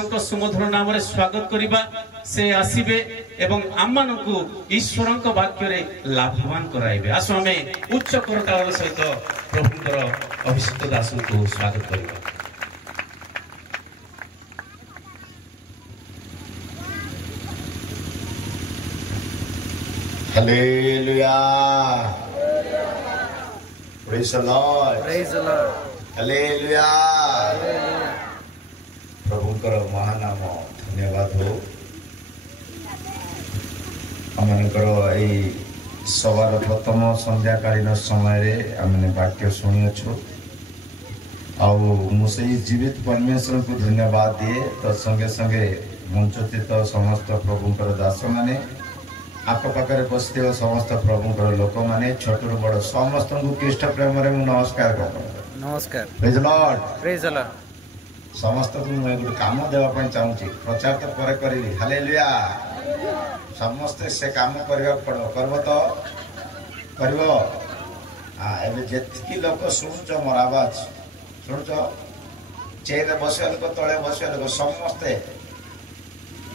ईश्वर सुमधुर नाम स्वागत करवा से आसबे एवं आम मान ईश्वर वाक्य लाभवान कराइबे। आसो आम उच्च करताल सहित प्रभुंर अभिषिक्त दास को स्वागत करवा। Hallelujah. Praise the Lord. Praise the Lord. Hallelujah. प्रभुंकर महानाम धन्यवाद हो। आमनकर एई सवार प्रथम संध्याकालीन समय आमने वाक्य शुणिछु आउ मुझे जीवित परमेश्वर को धन्यवाद दिए। तो संगे संगे मंचस्थित समस्त प्रभुंकर दास माने आखपाखे बस समस्त प्रभुंकर लोक मैंने छोटू बड़ समस्त को ख्रीष्ट प्रेम नमस्कार कर नमस्कार। Praise Lord. Praise the Lord. समस्त को मुझे गोटे कम देवाई चाहूँगी प्रचार तो पर करी। हालेलुया। समस्ते से काम करवा पड़ो करब तो कर जी लोक शुणुच मोर आवाज शुणुच चेयर बस लोक तले बस लोक समस्ते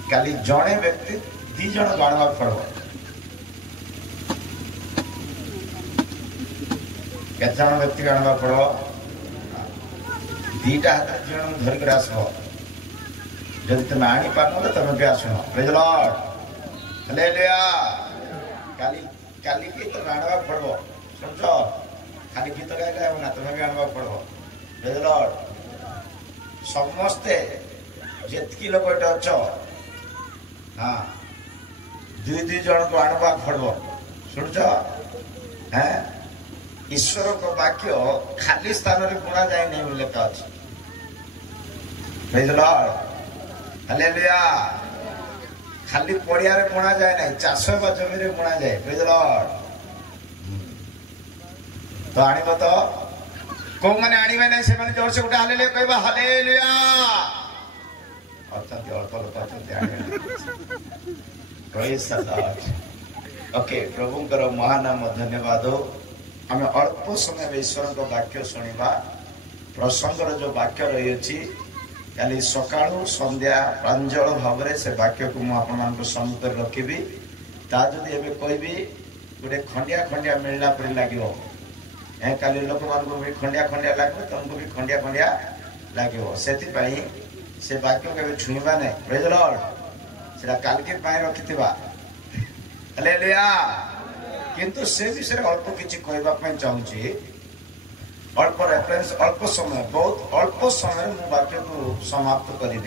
काली जड़े व्यक्ति 2 जन जाना पड़ो केत जन व्यक्ति जाना पड़ो 2टा हाथ जन धरिक आसब जदि तुम आनी पार ना तुम भी आसुन। Praise Lord. हालेलुया। काली काली की तो आनवा पड़ो समझ खाली गीत गाइले हो ना तुम भी आनवा पड़ो। Praise Lord. समस्ते जेतकी लोक एटा अछ हाँ 2 जन को आनवा पड़ो शुणुच हैं ईश्वर को वाक्य खाली स्थान रे बुणा जाए नहीं बोले लिखा अछि। Praise Lord. हालेलुया। खाली पड़िया रे बुणा जाए नहीं चाष बा जमी रे बुणा जाए। Praise Lord. तो आनिबो तो को माने आनिबे नहीं से माने जोर से उठा हालेलुया कहबा हालेलुया। अर्थात अल्प लोक अछंती आनिबे। Praise the Lord. ओके प्रभुंकर महानाम धन्यवाद हो। आम अल्प समय ईश्वर को वाक्य शुणा प्रसंगर जो वाक्य रही काली सकाळु संध्या प्रांजल भाव से वाक्य को मुझे सम्मुख रखी तादी एवं कहबी गोटे खंडिया खंडिया मिलना पड़ी लगे काली लोक मान भी खंडिया खंडिया लगे तुमको भी खंडिया खंडिया लगे से वाक्य के छुईबा नहीं। Praise Lord. से कालके रखि हालेलुया। किंतु से विषय अल्प किसी कहवाई चाहूँगी अल्प रेफरेंस अल्प समय बहुत अल्प समय मु वाक्य को समाप्त करी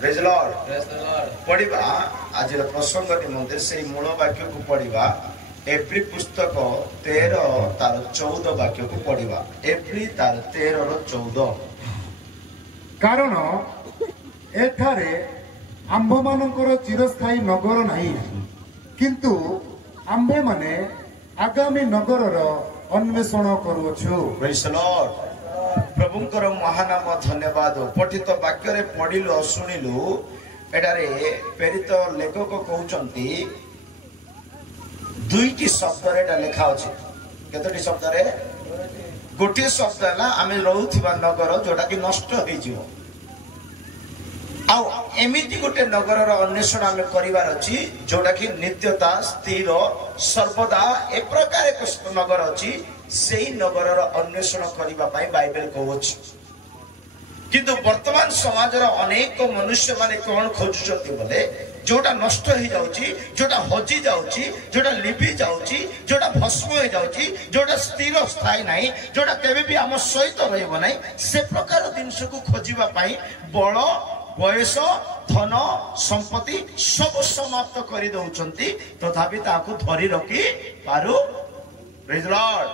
प्रेज लॉर्ड। पढ़ा आज प्रसंग निमंते से मूल वाक्य को पढ़ा एप्री पुस्तक 13 तार 14 वाक्य को पढ़ा एप्री तार 13-14 कारण एठारे आंभ मानकर चिरस्थायी नगर नहीं किंतु आंभे माने आगामी नगरर अन्वेषण करूछु। Praise the Lord. प्रभुंकर महानाम धन्यवाद। पठित वाक्य रे पढ़िलु शुणिलु एटारे प्रेरित लेखक कहउचंती 2टी शब्द रे एटा लिखा अछि। केतोटी शब्द रे गोटे शब्द है आमे रहउथिबा नगर जोटा कि नष्ट होई जिवो एमिति गोटे नगर अन्वेषण आम करार अच्छी जोटा कि नित्यता स्थिर सर्वदा ए प्रकार एक नगर अच्छी से नगर अन्वेषण करने बाइबल कहूँ। किंतु वर्तमान समाज अनेक मनुष्य माने कौन खोजुंट बोले जोटा नष्ट हो जाउची जोटा हजि जाउची जोटा लिपि जाउची जोटा भस्म हो जाउची जोटा स्थिर स्थायी नहीं जोटा केबे भी आम सहित रहइबो नहीं से प्रकार जिनस को खोजिबा पई बळ बयस धन संपत्ति सब समाप्त कर दौरान तथापि ताकू धरी रखी पारु। Praise Lord.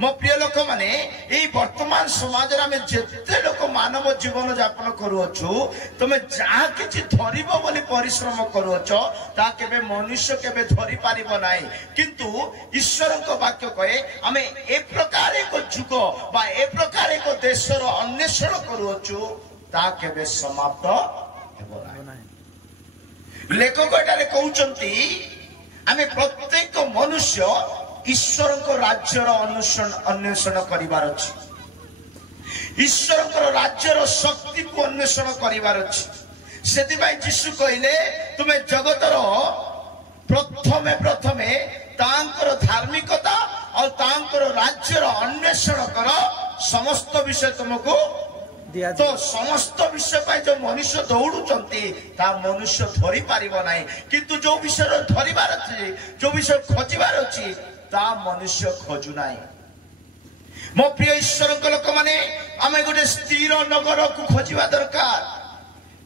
मो प्रिय लोक माने ए वर्तमान समाज रे हमें जेते लोक मानव जीवन यापन करूछु तुम जहाँ किछि धरिबो बोली परिश्रम करूछ ता केबे मनुष्य केबे धरि पारिबो नाही। किंतु ईश्वर को वाक्य कहे हमें ए प्रकार एक जुग बा ए प्रकार एक देशर अन्वेषण करूछु ता केबे समाप्त हेबो नाही। लेखक एटारे कहउचंती हमें प्रत्येक मनुष्य ईश्वर को राज्यर अन्वेषण करार अच्छी ईश्वर राज्यर शक्ति को अन्वेषण करिवार अछि सेतिबाई यीशु कहले तुमे जगतर प्रथमे प्रथमे तांकर धार्मिकता और तांकर राज्यर अन्वेषण कर समस्त विषय तुमको तो समस्त विषय पाई जो मनुष्य दौड़ुचंती ता मनुष्य धरि पारिबो नाही किंतु जो विषय धरिबार अछि जो विषय खोजिबार अछि ता मनुष्य खोजु नाही। मो प्रिय ईश्वर को लोक माने आमे गोटे स्थिर नगर को खोजिबा दरकार।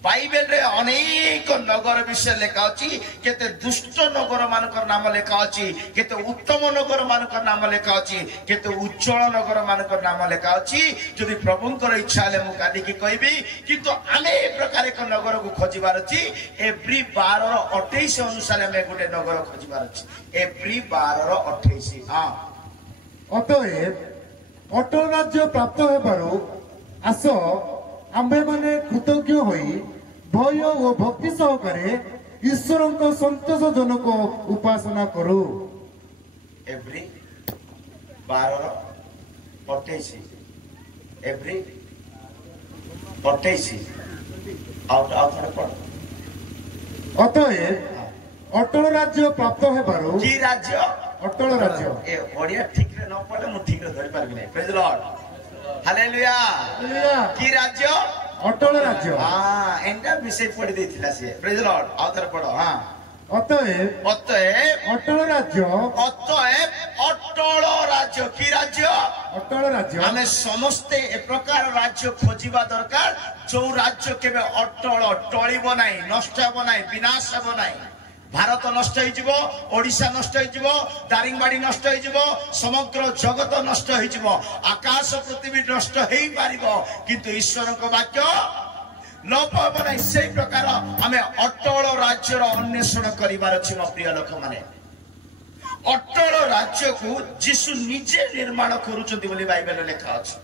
बाइबल रे अनेक नगर विषय लिखा अछि केते दुष्ट नगर मानकर नाम लिखा अछि केते उत्तम नगर मानकर नाम लिखा अछि केते उज्जवल नगर मानकर नाम लिखा अछि। जदि प्रभुंकर इच्छा ले मु कादी की कहबी किंतु आमे ए प्रकार एक नगर को खोजिबार अछि एवरी 12 और 28 अनुसार आमे गोटे नगर खोजिबार अछि एवरी 12 और 28। हां अतएव अटल राज्य प्राप्त हेबारो आस आम्भे माने कृतज्ञ होई भय और भक्ति सहकारे ईश्वर को संतोषजनक उपासना करू। एवरी 12 28 एवरी 28 आउट पढ़। अतएव अटल राज्य प्राप्त हेबारो की राज्य अटल राज्य ए ओडिया ठीक रे न पढ़ले मु ठीक रे धरि पारबी नै। Praise Lord hallelujah. की राज्य अटल राज्य। हां एंडा विषय पढ़ी देथिला से। प्रेज लॉर्ड आउतर पढ़ो। हां अतएव अटल राज्य अटल राज्य की राज्य अटल राज्य आमे समस्ते ए प्रकार राज्य खोजिबा दरकार जो राज्य केबे अटल टळिबो नाही नष्ट हेबो नाही विनाश हेबो नाही। भारत नष्ट हो ओडिशा नष्ट हो दारिंगबाड़ी नष्ट हो समग्र जगत नष्ट हो आकाश पृथ्वी नष्ट हो पारिबो किंतु ईश्वर को वाक्य लोप हेबो नाही। से प्रकार आमे अटल राज्यर अन्वेषण करिवार अछि। मो प्रिय लोक माने अटल राज्य को यीशु निजे निर्माण करूचंती बोली बाइबल लिखा अछि।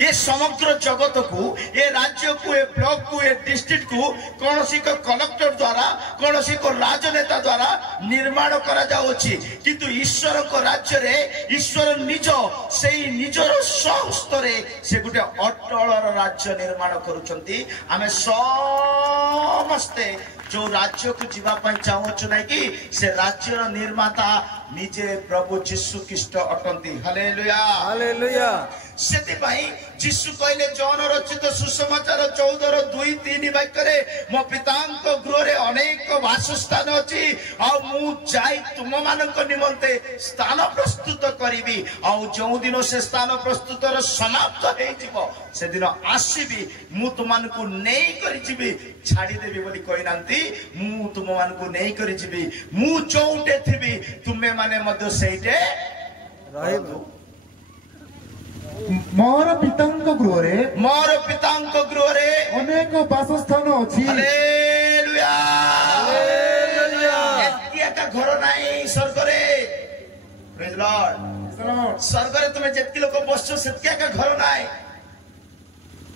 ये समग्र जगत को ये राज्य को ये ब्लॉक को ये डिस्ट्रिक्ट को कौन सी को कलेक्टर द्वारा कौन सी को राजनेता द्वारा निर्माण करा जाउछि किंतु ईश्वर को राज्य रे ईश्वर निज सेई निजर सहस्तरे से गुटे अटल राज्य निर्माण करूचंती। आमे समस्ते जो राज्य को जीवा पई चाहूछु नै कि से राज्यर निर्माता निजे प्रभु यीशु ख्रीष्ट अटंती। Hallelujah hallelujah. सेति पई यीशु कहले जॉन रचित सुसमाचार 14:2-3 वाक्य रे मो पितांक गृह रे अनेक वासस्थान अछि आ मु जाई तुम मानक निमंते स्थान प्रस्तुत करिवि आ जो दिन से स्थान प्रस्तुतर समाप्त हेइ जिवो से दिन आसीबी मु तुमान को नेई करि जिवि छाडी देबी बोली कहिनांती मु तुम मान को नेई करि जिवि मु जोउटे थिबी तुमे माने मध्य सेइटे रहबो। मोर पितांक गृह रे अनेक वासस्थान अछि। Hallelujah hallelujah. एतिका घर नाही स्वर्ग रे। Praise Lord. स्वर्ग रे तुमे जेतकी लोक बसछो सेतिका घर नाही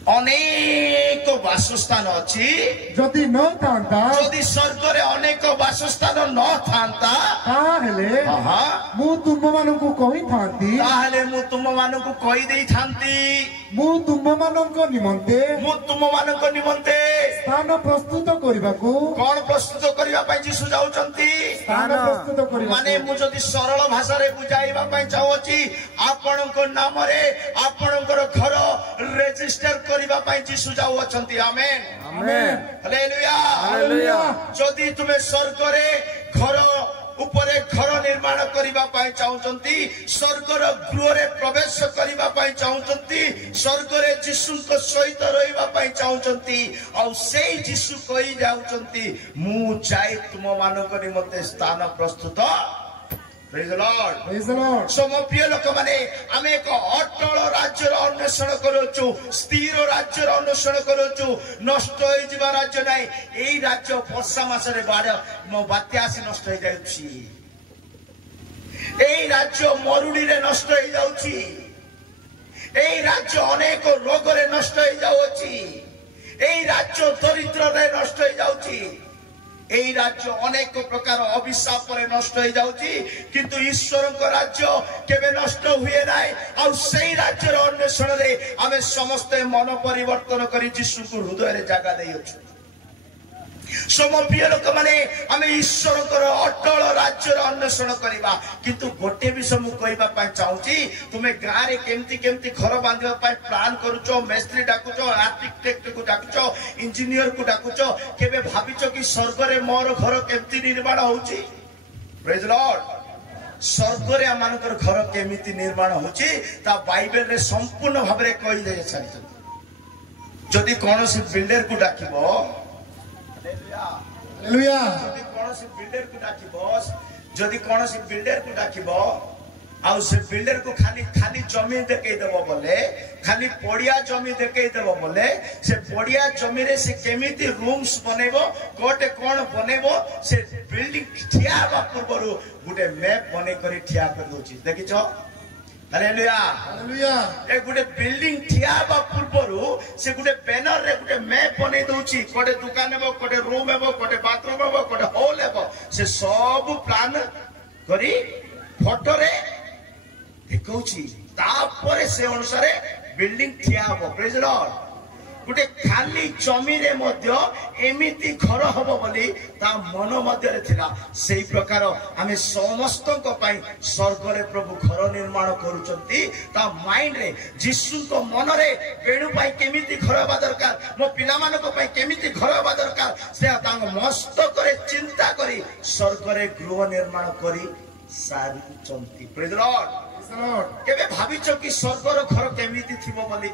अनेक वासस्थान अछि। जदि न थांता जदि स्वर्ग रे अनेक वासस्थान न थांता ताहेले मु तुम मानकु कहि थांती ताहेले मु तुम मानकु कहि देई थांती मु तुम मानक निमंते स्थान प्रस्तुत करिबाकू कोन प्रस्तुत करिबा पई यीशु जाउचंती स्थान प्रस्तुत करिबा माने मु जदि सरल भाषा रे बुझाइबा पई चाहूची आपणक नाम रे आपणकर घर रजिस्टर करिबा पई यीशु जाउचंती। आमेन आमेन हालेलुया हालेलुया। जदि तुमे स्वर्ग रे घर ऊपर घर निर्माण करिबा पई चाहूचंती स्वर्गर गृह रे प्रवेश करिबा पई चाहूचंती स्वर्ग रे यीशु को सहित रहिबा पई चाहूचंती आ सेई यीशु कहि जाउचंती मु चाहि तुम मानक निमंते स्थान प्रस्तुत। Praise the Lord praise the Lord. So मो प्रिय लोक माने आमे एक अटल राज्यर अन्वेषण करूछु स्थिर राज्यर अन्वेषण करूछु नष्ट होई जिबा राज्य नै एई राज्य वर्षा मास रे बात्या आसी नष्ट होई जाउछि एई राज्य मरुडी रे नष्ट होई जाउछि एई राज्य अनेक रोग रे नष्ट होई जाउछि एई राज्य दरिद्र रे नष्ट होई जाउछि এই রাজ্য অনেক প্রকার অভিশাপরে নষ্ট হয়ে যাଉଛି কিন্তু ଈଶ୍ୱରଙ୍କ ରାଜ୍ୟ କେବେ ନଷ୍ଟ ହୁଏ ନାହିଁ ଆଉ ସେଇ ରାଜ୍ୟର ଅନ୍ୱେଷଣରେ ଆମେ ସମସ୍ତେ ମନ ପରିବର୍ତ୍ତନ କରି ଯୀଶୁଙ୍କୁ ହୃଦୟରେ ଜାଗା ଦେଇଅଛୁ ସମ ପ୍ରିୟ ଲୋକମାନେ ଆମେ ଈଶ୍ୱରଙ୍କର ଅଟଳ ରାଜ୍ୟର ଅନ୍ୱେଷଣ କରିବା କିନ୍ତୁ ଗୋଟେ ବିଷୟ ମୁଁ କହିବା ପାଇଁ ଚାହୁଁଛି ତୁମେ ଗାଁରେ କେମିତି କେମିତି ଘର ବାନ୍ଧିବା ପାଇଁ ପ୍ଲାନ କରୁଛ ମିସ୍ତ୍ରୀ ଡାକୁଛ ଆର୍କିଟେକ୍ଟକୁ ଡାକୁଛ ଇଞ୍ଜିନିୟରକୁ ଡାକୁଛ କେବେ ଭାବିଛ କି ସ୍ୱର୍ଗରେ ମୋର ଘର କେମିତି ନିର୍ମାଣ ହଉଛି ପ୍ରେଜ୍ ଦ ଲର୍ଡ ସ୍ୱର୍ଗରେ ଆମମାନଙ୍କର ଘର କେମିତି ନିର୍ମାଣ ହଉଛି ତା ବାଇବେଲରେ ସମ୍ପୂର୍ଣ୍ଣ ଭାବରେ କହିଦେଇ ସାରିଛନ୍ତି ଯଦି କୌଣସି ବିଲ୍ଡରକୁ ଡାକିବ ଯଦି କୌଣସି ବିଲ୍ଡରକୁ ଡାକିବ ଆଉ ସେ ବିଲ୍ଡରକୁ ଖାଲି ଜମି ଦେଖେଇଦବ ବୋଲେ ଖାଲି ପଡିଆ ଜମି ଦେଖେଇଦବ ବୋଲେ ସେ ପଡିଆ ଜମିରେ ସେ କେମିତି ରୁମ୍ସ ବନେଇବ କୋଟେ କଣ ବନେଇବ ସେ ବିଲ୍ଡିଂ ଠିଆ ହେବା ପୂର୍ବରୁ ଗୋଟେ ମ୍ୟାପ ବନେଇ କରି ଠିଆ କରିଦଉଛି ଦେଖିଛ ହାଲେଲୁୟା ହାଲେଲୁୟା ଏ ଗୋଟେ ବିଲ୍ଡିଂ ଠିଆ ହେବା ପୂର୍ବରୁ ସେ ଗୋଟେ ବ୍ୟାନର ରେ ଗୋଟେ ମ୍ୟାପ ବନେଇ ଦଉଛି କୋଟେ ଦୋକାନ ହେବ କୋଟେ ରୁମ୍ ହେବ କୋଟେ ବାଥରୁମ୍ ହେବ କୋଟେ ହଲ୍ ହେବ ସେ ସବୁ ପ୍ଲାନ କରି ଫଟୋରେ ଦେଖଉଛି ତାପରେ ସେ ଅନୁସାରେ ବିଲ୍ଡିଂ ଠିଆ ହେବ ପ୍ରେଜ୍ ଦ ଲର୍ଡ ଗୋଟେ ଖାଲି ଜମିରେ ମଧ୍ୟ ଏମିତି ଘର ହବ ବୋଲି ତା ମନ ମଧ୍ୟରେ ଥିଲା ସେଇ ପ୍ରକାର ଆମେ ସମସ୍ତଙ୍କ ପାଇଁ ସ୍ୱର୍ଗରେ ପ୍ରଭୁ ଘର ନିର୍ମାଣ କରୁଛନ୍ତି ତା ମାଇଣ୍ଡରେ ଯୀଶୁଙ୍କ ମନରେ ବେଣୁ ପାଇଁ କେମିତି ଘର ହେବା ଦରକାର ମୋ ପିଲାମାନଙ୍କ ପାଇଁ କେମିତି ଘର ହେବା ଦରକାର ସେ ତାଙ୍କ ମସ୍ତକରେ ଚିନ୍ତା କରି ସ୍ୱର୍ଗରେ ଗୃହ ନିର୍ମାଣ କରି ସାରିଛନ୍ତି ପ୍ରେଜ୍ ଦ ଲର୍ଡ କେବେ ଭାବିଛ କି ସ୍ୱର୍ଗର ଘର କେମିତି ଥିବ ବୋଲି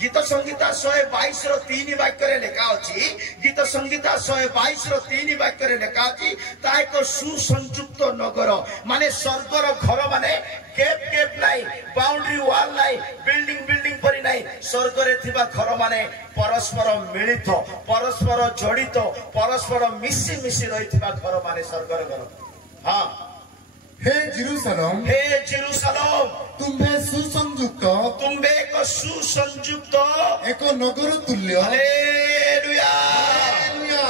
गीत संगीता 122 वाक्य लेखा अच्छी गीत संगीता 122 वाक्य लेखा अच्छी एक सुसंयुक्त नगर माने स्वर्गर घर माने केप केप नहीं बाउंड्री वाल नहीं बिल्डिंग बिल्डिंग परी नहीं स्वर्गरे थिबा घर माने परस्पर मिलित परस्पर जड़ित परस्पर मिसी मिसी रहिथिबा घर माने स्वर्गर घर हाँ हे जेरूसलम तुम्हे एक सुसंयुक्त एक नगर तुल्य हालेलुया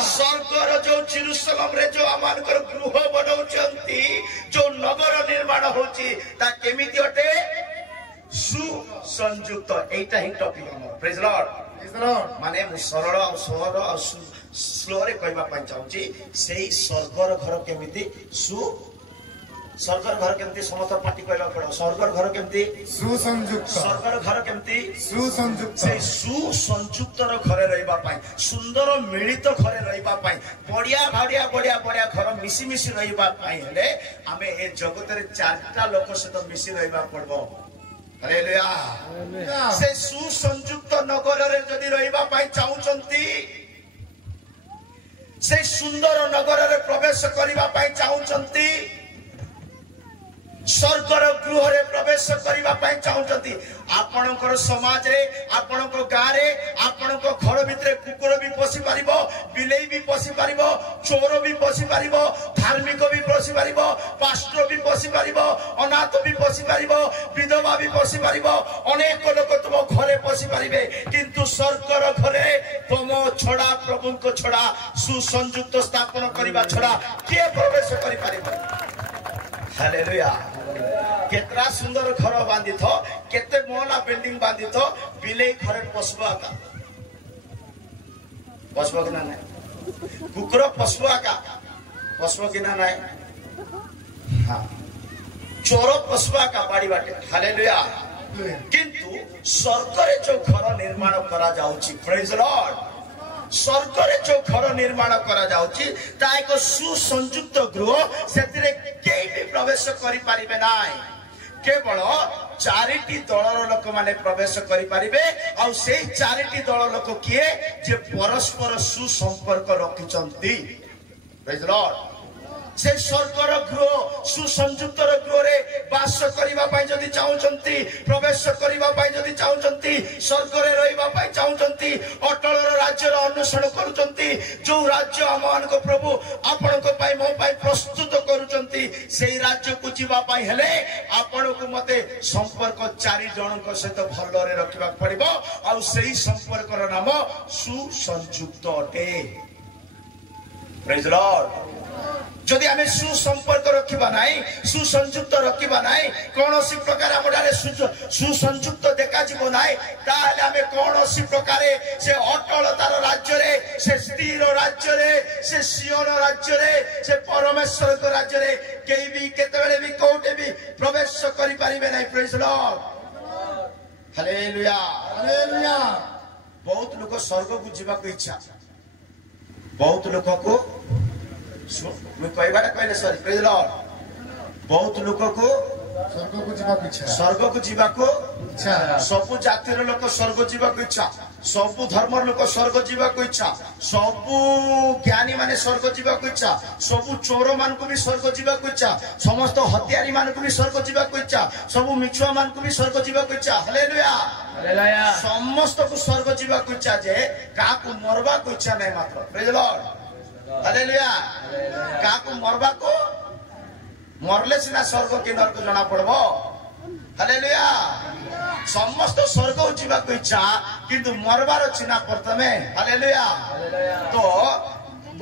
स्वर्गर जो जेरूसलम रे जो आमानकर गृह बनाउचंती जो नगर निर्माण होची ता केमिति अटे सुसंयुक्त एटा ही टॉपिक हमर प्रेज लॉर्ड माने मु सरल और सहर और स्लो रे कहबा पई चाहूची सेही स्वर्गर घर केमिति स्वर्गर घर केमती समस्त पार्टी कहबा पड़ो स्वर्गर घर केमती सुसंयुक्त स्वर्गर घर केमती सुसंयुक्त से सुसंयुक्त रो घरे रहबा पई सुंदर मिलित घरे रहबा पई बढ़िया भाड़िया बढ़िया बढ़िया घर मिसी मिसी रहबा पई हेले हमें ए जगत रे चारटा लोक सहित मिसी रहबा पड़बो हालेलुया से सुसंयुक्त नगर रे जदी रहबा पई चाहुचंती से सुंदर नगर रे प्रवेश करबा पई चाहुचंती स्वर्गर गृह रे प्रवेश करबा पई चाहुचंती आपणकर समाज रे आपणको गां रे आपणको घर भितरे कुकुर भी पसी पारिबो बिलेई भी पसी पारिबो चोर भी पसी पारिबो धार्मिक भी पसी पारिबो पास्टर भी पसी पारिबो अनाथ भी पसी पारिबो विधवा भी पसी पारिबो अनेक लोक तुम घरे पसी पारिबे किंतु स्वर्गर घरे तुम छड़ा प्रभु को छड़ा सुसंयुक्त स्थापन करबा छड़ा के प्रवेश करि पारिबो हालेलुया केतरा सुंदर घर बांधी थो केते मोहला बिल्डिंग बांधी थो बिलेई घरे पसबा का ना नहीं कुकुर पसबा का कि ना नहीं हाँ चोर पसबा का बाड़ी बाटे हालेलुया किंतु स्वर्गरे जो घर निर्माण करा जाउची प्रेज लॉर्ड स्वर्गरे जो घर निर्माण करा जाउची ता एक सुसंयुक्त गृह सेतिरे केही भी प्रवेश करि पारिबे नाही केवल चारिटी दलर लोक माने प्रवेश करि पारिबे आ सेही चारिटी दल लोक किए जे परस्पर सुसंपर्क रखिचंती प्रेज लॉर्ड से स्वर्गर गृह सुसंयुक्त गृह रे वास करबा पई जदी चाहुचंती प्रवेश करबा पई जदी चाहुचंती स्वर्ग रे रहबा पई चाहुचंती अटल राज्य रो अनुसरण करूचंती जो राज्य आमान को प्रभु आपण को पई मो पई प्रस्तुत करूचंती सेही राज्य को जीवा पई हेले आपण को मते संपर्क चारि जन को सहित भलो रे रखबा पड़िबो आ सेही संपर्क रो नाम सुसंयुक्त अटे प्रेज लॉर्ड जदि आमे सुसंपर्क रखिबा नाही सुसंयुक्त रखिबा नाही कोनोसी प्रकार हमडारे सुसंयुक्त देखा जीवो नाही ताले आमे कोनोसी प्रकार से अटलतार राज्य रे से स्थिर राज्य रे से सियोन राज्य रे से परमेश्वर को राज्य रे केई भी केतबेले भी कोटे भी प्रवेश करि परिबे नाही प्रेज लॉर्ड हालेलुया हालेलुया बहुत लोग स्वर्ग को जीवा को इच्छा बहुत लोग को मैं कहबाटा कहले सॉरी प्रेज लॉर्ड बहुत लोग को स्वर्ग को जीवा को इच्छा स्वर्ग को जीवा को इच्छा सबु जातिर लोक स्वर्ग जीवा को इच्छा सबु धर्म लोक स्वर्ग जीवा को इच्छा सबु ज्ञानी माने स्वर्ग जीवा को इच्छा सबु चोर मान को भी स्वर्ग जीवा को इच्छा समस्त हत्यारी मान को भी स्वर्ग जीवा को इच्छा सबु मिछुआ मान को भी स्वर्ग जीवा को इच्छा हालेलुया हालेलुया समस्त को स्वर्ग जीवा को इच्छा जे का को मरवा को इच्छा नहीं मात्र प्रेज लॉर्ड हालेलुया का को मरवा को मरले सिना स्वर्ग के नरक जना पड़बो हालेलुया समस्त स्वर्ग जीवा को इच्छा किंतु मरबार चिना प्रथमे हालेलुया तो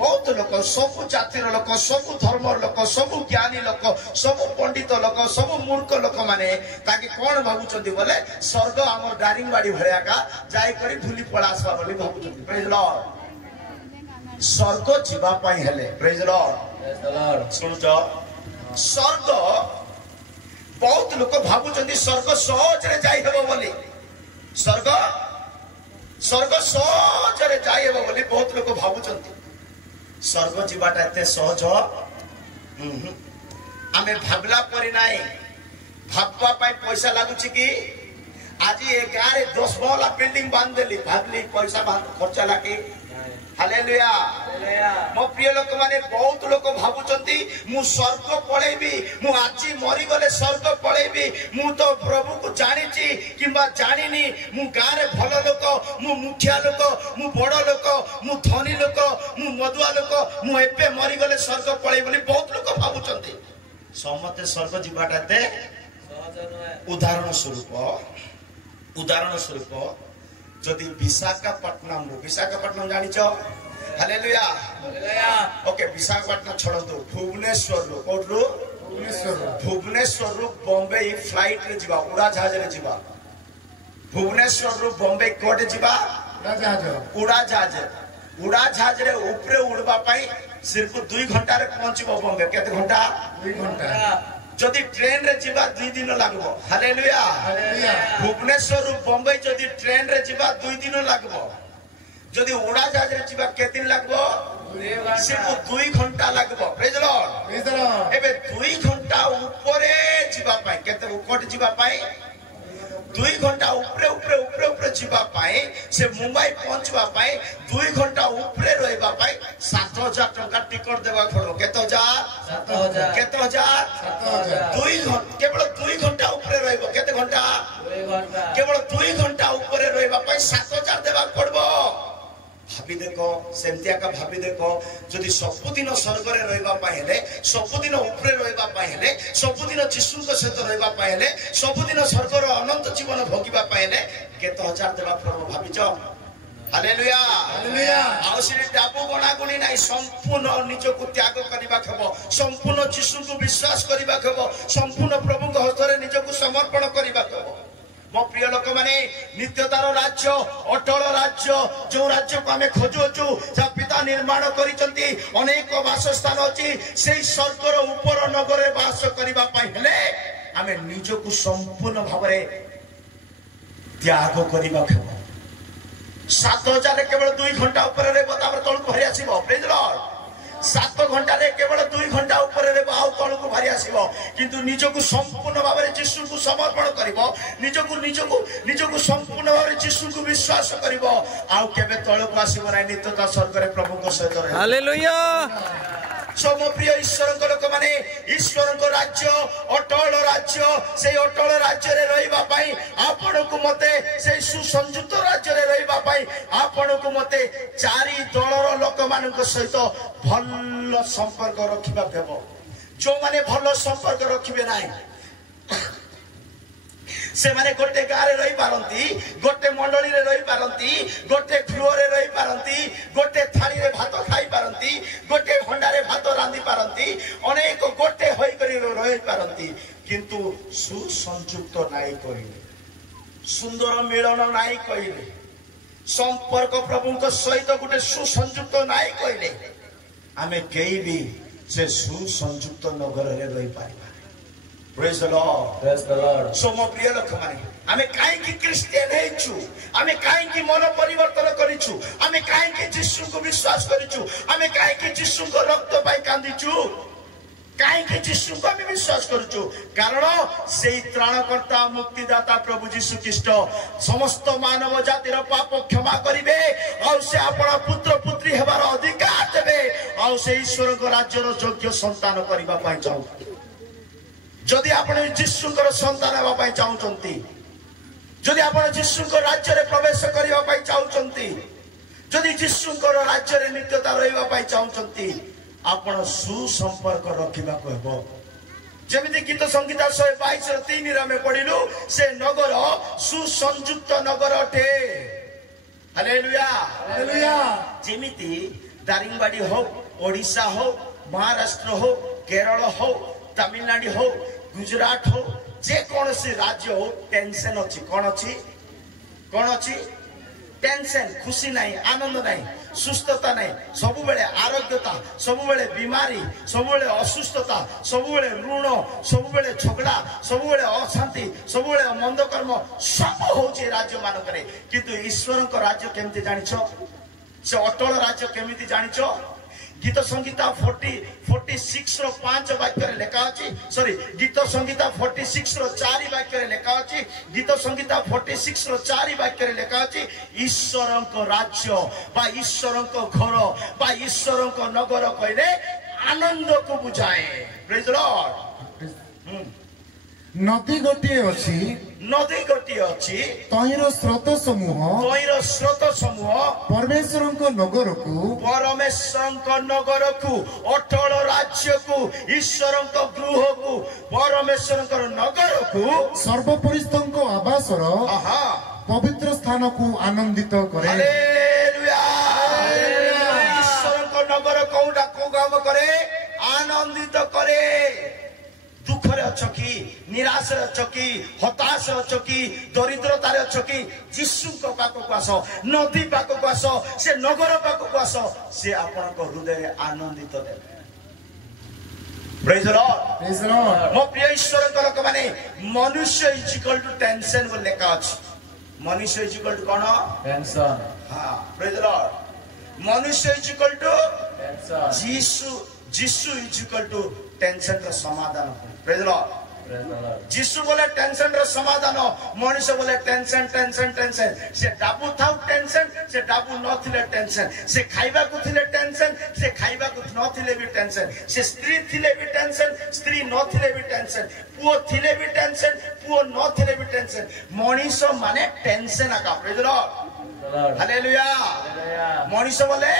बहुत लोक सबु जातिर लोक सबु धर्म लोक सबु ज्ञानी लोक सबु पंडित लोक सबु मूर्ख लोक माने ताकि कोन भाबुचंती बोले स्वर्ग हमर दारिंगबाड़ी भरिया का जाय करी धुली पड़ासवा बोली भाबुचंती प्रेज लॉर्ड स्वर्ग जीवा पाई हेले प्रेज लॉर्ड सुनजो स्वर्ग बहुत लोक भाबुचंती स्वर्ग सहज रे जाई हेबो बोली स्वर्ग स्वर्ग सहज रे जाई हेबो बोली बहुत लोक भाबुचंती स्वर्ग जीवाटा एते सहज आमे भाबला परि नाही भाबवा पाई पैसा लागुची कि आज ए गारे 10 महला बिल्डिंग बांध देली भाबली पैसा खर्चा लागी हालेलुया मो प्रिय लोक माने बहुत लोक भाबुचंती मु स्वर्ग पळेबी मु आजी मरी गले स्वर्ग पळेबी मु तो प्रभु को जानिची किबा जानिनी मु गारे भलो लोक मु मुखिया लोक मु बड़ लोक मु धनी लोक मु मधुआ लोक मु एपे मरी गले स्वर्ग पळेबी बोली बहुत लोक भाबुचंती समते स्वर्ग जीवाटाते उदाहरण स्वरूप जदि विशाखापट्टनम जानिच हालेलुया ओके विशाखापट्टनम छोड़ो भुवनेश्वर रु कोठरु भुवनेश्वर रु बॉम्बे फ्लाइट रे जीवा उड़ाजहाज रे जीवा भुवनेश्वर रु बॉम्बे कोटे जीवा उड़ाजहाज रे ऊपरे उड़बा पाई सिर्फ 2 घंटा रे पहुंचबो बॉम्बे केते घंटा 2 घंटा जदि ट्रेन रे जीवा 2 दिन लागबो हालेलुया भुवनेश्वर रु बॉम्बे जदि ट्रेन रे जीवा 2 दिन लागबो जदि उड़ाजहाज रे जीवा केते दिन लागबो सिर्फ 2 घंटा लागबो प्रेज लॉर्ड एबे 2 घंटा ऊपरे जीवा पाई केते कोट जीवा पाई 2 घंटा ऊपरे जीवा पाई से मुंबई पहुंचवा पाई 2 घंटा ऊपरे रहबा पाई 7000 टका टिकट देबा खड़ो केतो हजार 7000 केवल 2 घंटा ऊपरे रहबो केते घंटा 2 घंटा केवल 2 घंटा ऊपरे रहबा पाई 7000 देबा पड़बो भाभी देखो सेमतिया का भाभी देखो जदि सबुदिन स्वर्ग रे रहबा पाइले सबुदिन ऊपरे रहबा पाइले सबुदिन जिसु को सहित रहबा पाइले सबुदिन स्वर्ग रो अनंत जीवन भोगिबा पाइले केतो हजार देबा प्रभु भाबिचो हालेलुया हालेलुया आवश्यक डाबू गणा गुणी नाही संपूर्ण निज को त्याग करिबा खबो संपूर्ण जिसु को विश्वास करिबा खबो संपूर्ण प्रभु को हस्ते निज को समर्पण करिबा खबो मो प्रिय लोक माने नित्यतार राज्य अटल राज्य जो राज्य को आमे खोजुचु जा पिता निर्माण करिसंती अनेक वासस्थान अछि सेही स्वर्गर ऊपर नगरे वास करिबा पई हेले आमे निज को संपूर्ण भाबरे त्याग करिबा खबो 7000 केवल 2 घंटा ऊपर रे बताबर तळ को भरि आसीबो प्रेज लॉर्ड 7 घंटा रे केवल 2 घंटा ऊपर रे आउ तळ को भरि आसीबो किंतु निज को संपूर्ण भाबरे यीशु को समर्पण करिवो निज को संपूर्ण भाबरे यीशु को विश्वास करिवो आउ केबे तळ को आसीबो नै नित्यता स्वर्ग रे प्रभु को सहित रे हालेलुया सम प्रिय ईश्वर को लोक माने ईश्वर को राज्य अटल राज्य से अटल राज्य रे रहिबा पई आपण को मते से सुसंयुक्त राज्य रे रहिबा पई आपण को मते चारि दलर लोक मान को सहित भल संपर्क रखिबा केबो जो माने भल संपर्क रखिबे नाही से माने गोटे गारे रही पारंती गोटे मंडली रे रही पारंती गोटे गृह रे रही पारंती गोटे थाली रे भात खाई पारंती गोटे ଜାଣନ୍ତି କିନ୍ତୁ ସୁସଂଯୁକ୍ତ ନାହିଁ କହିଲେ, ସୁନ୍ଦର ମିଳନ ନାହିଁ କହିଲେ, संपर्क प्रभु सहित गोटे सुसंयुक्त नाई कहले आमे केही भी से सुसंयुक्त नगर रे रही पारिबा। Praise the Lord. सो मो प्रिय लोक माने आमे काहे कि क्रिश्चियन हेछु, आमे काहे कि मन परिवर्तन करिछु, आमे काहे कि यीशु को विश्वास करिछु, आमे काहे कि यीशु को रक्त पाई कांदिछु, काहे कि यीशु को आमे विश्वास करिछु कारण सेई त्राणकर्ता मुक्तिदाता प्रभु यीशु ख्रीष्ट समस्त मानव जातिर पाप क्षमा करिवे और से अपना पुत्र पुत्री हेबार अधिकार देबे और से ईश्वर को राज्य रो योग्य संतान करिबा पई चाहू। जदि आपण यीशु को संतान हेबा पई चाहूचंती, जदि आपण यीशु को राज्य रे प्रवेश करिबा पई चाहूचंती, जदि यीशु को राज्य रे नित्यता रहिबा पई चाहूचंती आपण सुसंपर्क रखिबा को हेबो। जेमिति गीत संगीता 122:3 रे पढिलु से नगर सुसंयुक्त नगर अटे। Hallelujah hallelujah. जेमिति दारिंगबाड़ी हो, ओडिशा हो, महाराष्ट्र हो, केरल हो, तमिलनाडु हो, गुजरात हो, जे कौन सी राज्य हो टेंशन अछि, कौन अछि, कौन अछि टेंशन, खुशी नहीं, आनंद नहीं, सुस्थता नहीं, सब बेले आरोग्यता, सब बेले बीमारी, सब बेले असुस्थता, सब बेले ऋण, सब बेले झगड़ा, सब बेले अशांति, सब बेले मंद कर्म सब होचे राज्य मानकरे। किंतु ईश्वर को राज्य केमती जानिछो, से अटल राज्य केमती जानिछो। गीत संगीता 46 रो 5 वाक्य रे लेखा अछि, सॉरी गीत संगीता 46 रो 4 वाक्य रे लेखा अछि, गीत संगीता 46 रो 4 वाक्य रे लेखा अछि ईश्वर को राज्य बा ईश्वर को घर बा ईश्वर को नगर कहले आनंद को बुझाए। Praise the Lord. नदी गोटे अछि, नदी गोटे अछि, तहिर स्रोत समूह, तहिर स्रोत समूह परमेश्वर को नगर को, परमेश्वर को नगर को, अटल राज्य को, ईश्वर को गृह को, परमेश्वर को नगर को, सर्वपरिस्थ को आवासर पवित्र स्थान को आनंदित करे। हालेलुया। ईश्वर को नगर कोउटा को काम करे, आनंदित करे। दुखरे अच्छो कि, निराश अच्छो कि, हताश अच्छो कि, दरिद्रतार अच्छो कि यीशु को पाक को आस, नदी पाक को आस, से नगर पाक को आस, से आपन को हृदय आनंदित देबे। Praise the Lord. Praise the Lord. मो प्रिय ईश्वर को लोक माने मनुष्य इज इक्वल टू टेंशन को लेखा अछि। मनुष्य इज इक्वल टू कोन? टेंशन। हां, प्रेज द लॉर्ड। मनुष्य इज इक्वल टू टेंशन। यीशु इज इक्वल टू टेंशन रो समाधान। Praise the Lord. यीशु बोले टेंशन रो समाधान, मनुष्य बोले टेंशन टेंशन टेंशन। से डाबू थाउ टेंशन, से डाबू न थिले टेंशन, से खाइबा को थिले टेंशन, से खाइबा को न थिले भी टेंशन, से स्त्री थिले भी टेंशन, स्त्री न थिले भी टेंशन, पुओ थिले भी टेंशन, पुओ न थिले भी टेंशन। मनुष्य माने टेंशन आका। Praise the Lord. हालेलुया। मनुष्य बोले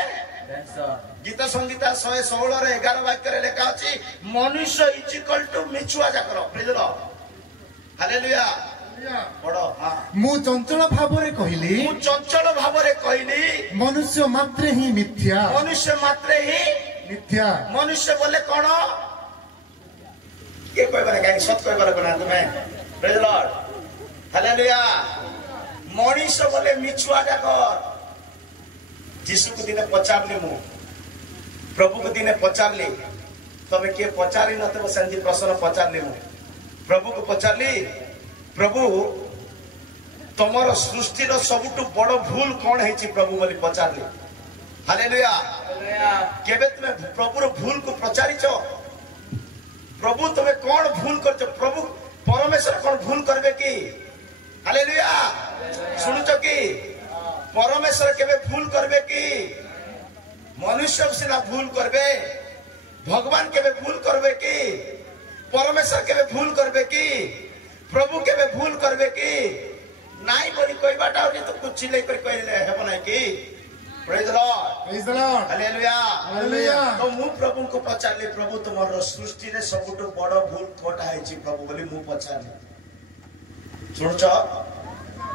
गीत संगीता 116 रे 11 वाक्य रे लेखा अछि मनुष्य इज इक्वल टू मिछुआ जाकर। Praise the Lord. हालेलुया। पढो। हां। मु चंचल भाबरे कहिली, मु चंचल भाबरे कहिली मनुष्य मात्र ही मिथ्या, मनुष्य मात्र ही मिथ्या। मनुष्य बोले कोन? के कहबारे काई सत कहबारे कोन तुमे? Praise the Lord. हालेलुया। मनुष्य बोले मिछुआ जाकर। यीशु को दिने पचारली, मु प्रभु को दिने पचारली, तबे के पचारी नते सेंती प्रश्न पचारली। मु प्रभु को पचारली, प्रभु तमर सृष्टि रो सबटु बड़ भूल कोन हेची प्रभु बोली पचारली। हालेलुया। केबे तुमे प्रभु रो भूल को पचारिचो? प्रभु तुमे कोन भूल करचो? प्रभु परमेश्वर कोन भूल करबे की? हालेलुया। सुनुचो की परमेश्वर केबे भूल करबे की? मनुष्य सिना भूल करबे, भगवान केबे भूल करबे की? परमेश्वर केबे भूल करबे की? प्रभु केबे भूल करबे की? नाई बोली कोई बाटा कि तो कुछ ले कर कहले हेबो नै की? Praise the Lord. Praise the Lord. Hallelujah hallelujah. तो मु प्रभु को पचारले, प्रभु तुमर सृष्टि रे सबटु बड़ भूल कोटा हैची प्रभु बोली मु पचारले। सुनछो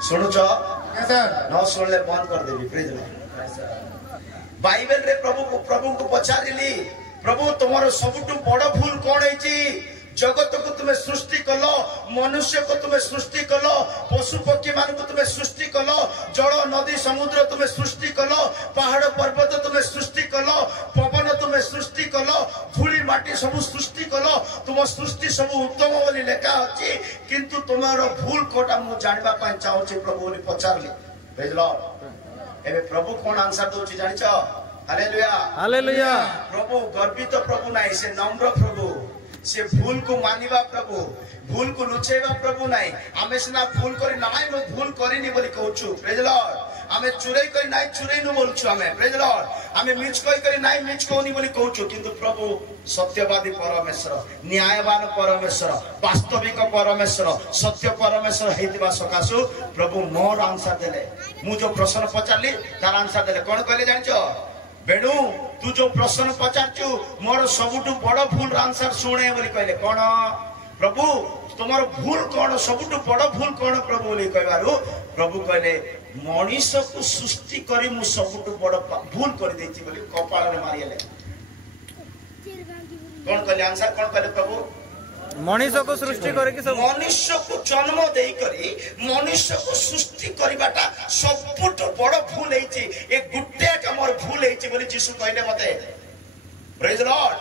सुनछो? Yes sir. न सुनले बंद कर देबी। Praise the Lord. बाइबल रे प्रभु को पचारिली, प्रभु तुमर सबटु बड़ भूल कोन हैची? जगत को तुम्हें सृष्टि कल, मनुष्य को तुम्हें सृष्टि कल, पशु पक्षी मान को तुम्हें सृष्टि कल, जल नदी समुद्र तुम्हें सृष्टि कल, पहाड़ पर्वत तुम्हें सृष्टि कल, पवन तुम्हें सृष्टि कल, धूली माटी सब सृष्टि कल, तुम सृष्टि सब उत्तम बोली लेखा अच्छी, किंतु तुम्हारा भूल कोटा मु जानवा पाई चाहूची प्रभु बोली पचारली। Praise Lord. एबे प्रभु कौन आंसर दोची जानिछ? Hallelujah hallelujah. प्रभु गर्वित प्रभु नहीं, से नम्र प्रभु, से भूल को मानिबा प्रभु, भूल को लुचेबा प्रभु नहीं। आमे सिना भूल करी नाई मु भूल करिनी बोली कहूछु। Praise Lord. आमे चुराई करी नाई चुराई नु बोलछु आमे। Praise Lord. आमे मिछ करी नाई मिछ कहूनी बोली कहूछु, किंतु प्रभु सत्यवादी परमेश्वर, न्यायवान परमेश्वर, वास्तविक परमेश्वर, सत्य परमेश्वर हेतिबा सकासु प्रभु मोर आंसर देले। मु जो प्रश्न पचारली तार आंसर देले। कोन कहले जानिछो? बेणु तू जो प्रश्न पचारचु मोर सबुठु बड़ भूल आंसर शुणे बोली कहले। कौन? प्रभु तुमर भूल कौन? सबुठु बड़ भूल कौन प्रभु बोली कहबारु प्रभु कहले मनीष को सृष्टि करी मु सबुठु बड़ भूल कर देछि बोली कपाल रे मारिले। कौन कहले आंसर? कौन कहले प्रभु? मनुष्य को सृष्टि करके सब मनुष्य को जन्म देई करी मनुष्य को सृष्टि करिबाटा सबुठु बड़ भूल हेछि। ए गुट्टे हमर भूल हेछि बोली यीशु कहले मते। Praise Lord.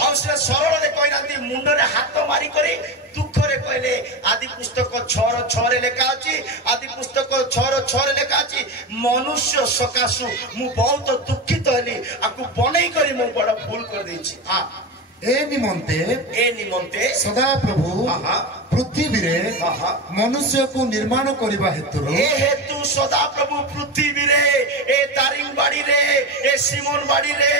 हम से सरल रे कहनांती मुंड रे हाथ मारी करी दुख रे कहले आदि पुस्तक 6:6 रे लेखा अछि। आदि पुस्तक 6:6 रे लेखा अछि मनुष्य सकासु मु बहुत दुखित हली, आकु बनै करी मु बड़ भूल कर देछि। हां ए निमंते सदा प्रभु पृथ्वी रे मनुष्य को निर्माण करबा हेतु हेतु सदा प्रभु पृथ्वी रे ए दारिंगबाड़ी रे ए सिमनबाड़ी रे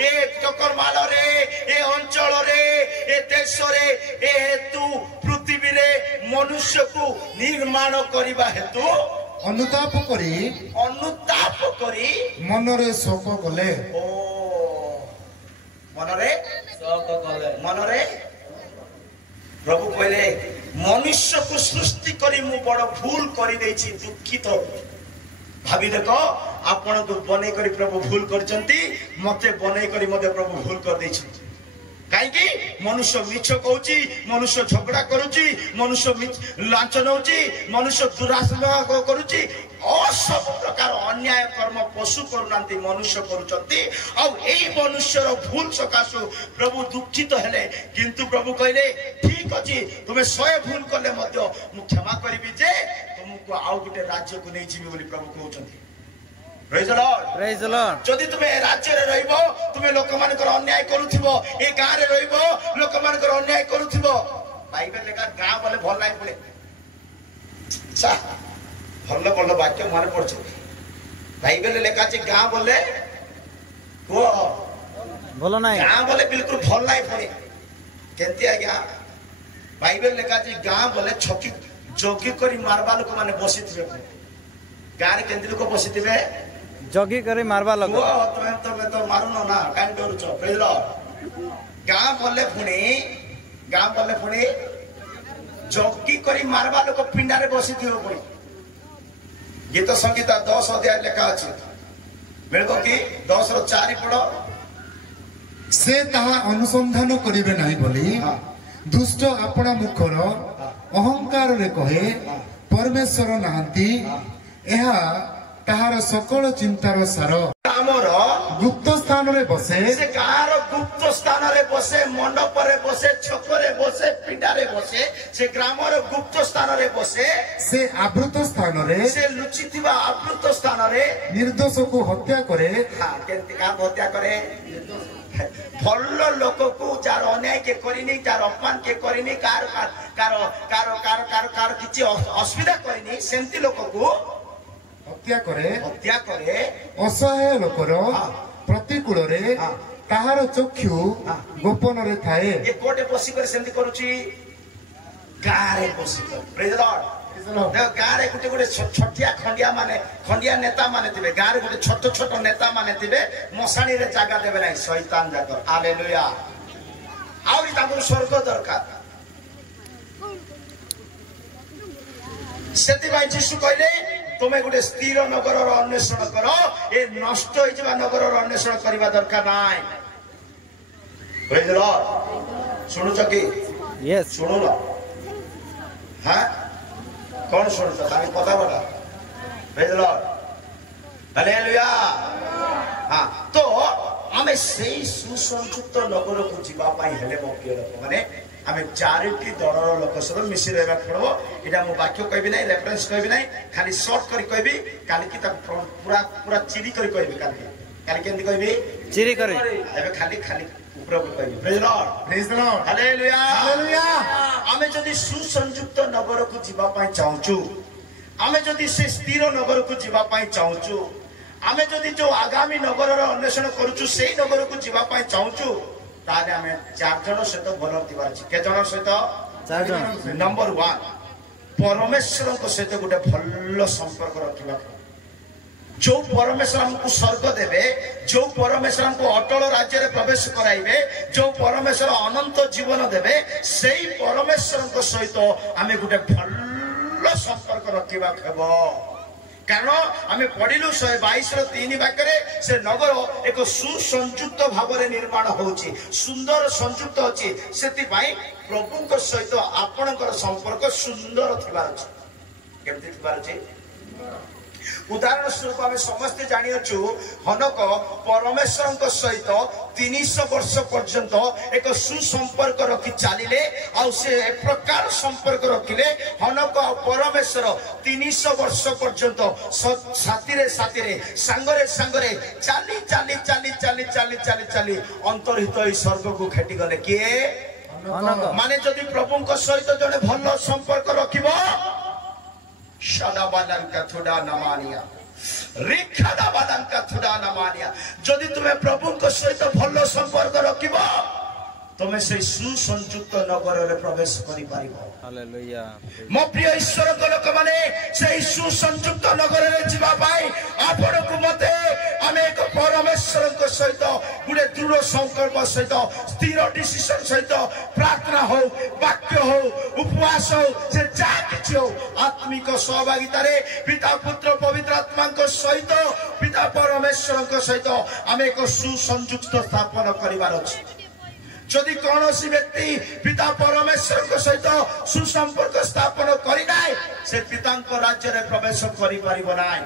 ए टकरमाल रे ए अंचल रे ए देश रे ए हेतु पृथ्वी रे मनुष्य को निर्माण करबा हेतु अनुताप करी मनरे शोक कले। मनरे प्रभु कहले मनुष्य को सृष्टि करी मु बड़ भूल कर देछि, दुखित भाभी देखो आपण को बनै करी प्रभु भूल करचंती, मते बनै करी मते प्रभु भूल कर देछि। काईकि मनुष्य मिछ कहूची, मनुष्य झगड़ा करूची, मनुष्य लांच नौची, मनुष्य दुराचार करूची, सब प्रकार अन्याय कर्म पशु करूनांती मनुष्य करूचंती। अब एई मनुष्यर भूल सकासु प्रभु दुखित हेले, किंतु प्रभु कहले ठीक अछि तुमे 100 भूल कले मध्य मु क्षमा करिबि जे तुमको आउ गुटे राज्य को नै जिबि बोली प्रभु कहउचंती। Praise the Lord. Praise the Lord. जदि तुमे राज्य रे रहइबो तुमे लोक मानकर अन्याय करूथिबो, ए गां रे रहइबो लोक मानकर अन्याय करूथिबो। बाइबल लेखा गां बोले भल नाही पड़े सा भल भल वाक्य मन पड़छ। बाइबल लेखा छै गां बोले को भलो नाही, गां बोले बिल्कुल भल नाही पड़े। केंती आ गया बाइबल लेखा छै गां बोले छकी जोगी करी मारबा लोक माने बसिथिबे। गां रे केंती लोक बसिथिबे जगी करे मारबा लोग। तुमे तो मारुनो ना काई डरुछ। Praise Lord. गां बोले पुणी जगी करी मारबा लोक पिंडारे बसिथिबे पुणी। गीत संगीता 10 अध्याय लेखा अछि बेलको कि 10:4 पढ़ो। से ताहा अनुसंधान करिवे नाही बोली दुष्ट अपना मुखर अहंकार रे कहे परमेश्वर नाहंती, एहा ताहार सकल चिंतार सार। हमर गुप्त स्थान रे बसे, से गार गुप्त स्थान रे बसे, मंडप रे बसे, छक रे बसे, पिंडा रे बसे, से ग्रामर गुप्त स्थान रे बसे, से आवृत स्थान रे, से लुचिथिबा आवृत स्थान रे निर्दोष को हत्या करे। हां केंती का हत्या करे? भल लोक को जार अन्याय के करिनी, जार अपमान के करिनी, कार कार कार कार कार कार किछि असुविधा करिनी, सेंती लोक को हत्या करे। असहाय लोकर प्रतिकूल रे ताहार चक्षु गोपन रे थाए। ए कोटे बसी कर सेंती करूची गारे बसी कर। Praise the Lord. गारे गुटे गुटे छटिया खंडिया नेता माने थिबे। गारे गुटे छोट छोट नेता माने थिबे, मसाणी रे जागा देबे नाही शैतान जाकर। हालेलुया। आउरी तांको स्वर्ग दरकार। सेति भाई यीशु कहले तुमे गुटे स्थिर नगर अन्वेषण कर, ए नष्ट हो जावा नगर अन्वेषण करबा दरकार नाय। Praise the Lord. सुनुछ कि यस ଶୁଣୁନ ହଁ କଣ ଶୁଣୁଛ ତାଙ୍କ କଥା ବଟା ବୁଝିଲ ହାଲେଲୁୟା ହଁ ତ ଆମେ ସେଇ ସୁସଂଯୁକ୍ତ ନଗରକୁ ଯିବା ପାଇଁ ହେଲେ ମୋ ପ୍ରିୟ ଲୋକ ମାନେ ଆମେ 4ଟି ଦଳର ଲୋକ ସହିତ ମିଶି ରହିବାକୁ ପଡିବ ଏଇଟା ମୁଁ ବାକ୍ୟ କହିବି ନାହିଁ ରେଫରେନ୍ସ କହିବି ନାହିଁ ଖାଲି ସର୍ଟ କରି କହିବି କାଲିକି ତାକୁ ପୁରା ପୁରା ଚିରି କରି କହିବି କାଲି କେମିତି କହିବି चिरी करे ଏବେ ଖାଲି ଉପରକୁ କହିବି ପ୍ରେଜ୍ ଲର୍ଡ ହାଲେଲୁୟା ହାଲେଲୁୟା ଆମେ ଯଦି ସୁସଂଯୁକ୍ତ ନଗରକୁ ଯିବା ପାଇଁ ଚାହୁଁଛୁ ଆମେ ଯଦି ସେ ସ୍ଥିର ନଗରକୁ ଯିବା ପାଇଁ ଚାହୁଁଛୁ ଆମେ ଯଦି ଯୋଉ ଆଗାମୀ ନଗରର ଅନ୍ୱେଷଣ କରୁଛୁ ସେଇ ନଗରକୁ ଯିବା ପାଇଁ ଚାହୁଁଛୁ ତାହେଲେ ଆମେ 4 ଜଣ ସହିତ ଭଲ ଥିବାର ଅଛି କେତେ ଜଣ ସହିତ 4 जन ନମ୍ବର 1 ପରମେଶ୍ୱରଙ୍କ ସହିତ ଗୋଟେ ଭଲ ସମ୍ପର୍କ ରଖିବା जो परमेश्वर हमको स्वर्ग देवे जो परमेश्वर हमको अटल राज्य रे प्रवेश कराइबे जो परमेश्वर अनंत जीवन देवे सेई परमेश्वर सहित आमे गुटे भल संपर्क रखिबा हेबो कारण आमे पढिलु 122 रो 3 वाक्य से नगर एक सुसंयुक्त भाव रे निर्माण होउची सुंदर संयुक्त अछि सेति भाई प्रभु को सहित आपनकर संपर्क सुंदर थिबार अछि केमति थिबार अछि उदाहरण स्वरूप आम समस्ते जानिछु हनक परमेश्वर सहित 300 वर्ष पर्यंत एक सुसंपर्क रखी चलिले से एक प्रकार संपर्क रखिले हनक परमेश्वर 300 वर्ष पर्यंत साथी सांगरे सांगरे चली चली चली चली चली चली चली अंतर्हित स्वर्ग को खेटी गले किए माने जदि प्रभु सहित जड़े भल संपर्क रखिबो जदि तुम्हें प्रभु सहित भल संपर्क रखिब तुम्हें से सुसंयुक्त नगर रे प्रवेश करि पारिबो हालेलुया मो प्रिय ईश्वर को लोक माने से सुसंयुक्त नगर रे जीवा पाई आपण को मते आमे एक परमेश्वर को सहित गुडे दृढ़ संकल्प सहित स्थिर डिसिजन सहित प्रार्थना हो वाक्य हो उपवास हो से जा किछि हो आत्मिक सहभागिता रे पिता पुत्र पवित्र आत्मा को सहित पिता परमेश्वर को सहित आमे एक सुसंयुक्त स्थापन करिवार अछि जदि कौन व्यक्ति पिता परमेश्वर को सहित सुसंपर्क स्थापन करि नाय से पिता राज्य रे प्रवेश करि परिबो नाय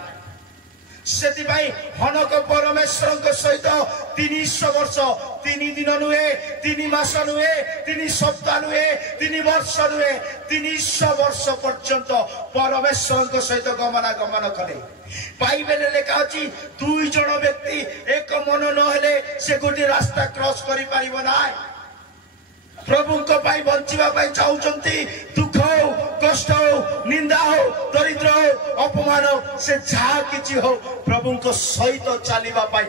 सेतिबाई हनक परमेश्वर को सहित 300 वर्ष 3 दिन नुहे 3 मास नुहे 3 सप्ताह नुहे 3 वर्ष नुहे 300 वर्ष पर्यंत परमेश्वर को सहित गमनागमन करे बाइबल लिखा अछि 2 जण व्यक्ति एक मन न हेले से गोटे रास्ता क्रॉस करि परिबो नाय प्रभु को पाई बंचिबा पाई चाहउचंती दुख हो कष्ट हो निंदा हो दरिद्र हो अपमान हो से जहा किछि हो प्रभु को सहित चलीबा पाई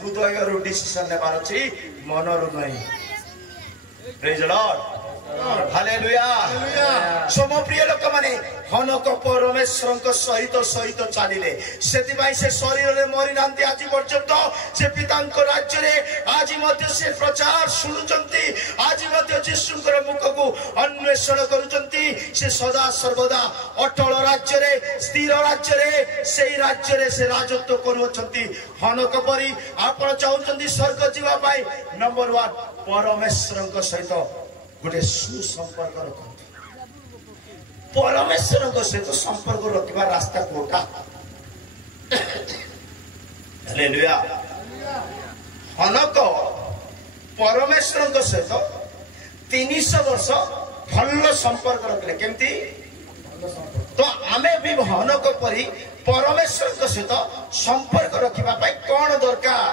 हृदय रो डिसिजन लेबार अछि मन रो नहीं प्रेज द लॉर्ड हालेलुया सम प्रिय लोक माने हनक परमेश्वर सहित सहित चलिले सेतिबाई से शरीर रे मरि नांती आज पर्यंत से पिता राज्य रे आज मध्य से प्रचार सुनुचंती आज मध्य यीशुकर मुख को अन्वेषण करूचंती से सदा सर्वदा अटल राज्य रे स्थिर राज्य रे से राजत्व करूचंती हनक परी आपण चाहउचंती स्वर्ग जीवा पाई नंबर 1 परमेश्वर सहित गोटे सुसंपर्क रखते परमेश्वर सहित संपर्क रखा रास्ता कोटा हालेलुया हनक परमेश्वर सहित 300 वर्ष भल संपर्क रखले केमती तो आमे भी हनक परी परमेश्वर सहित संपर्क रखा कौन दरकार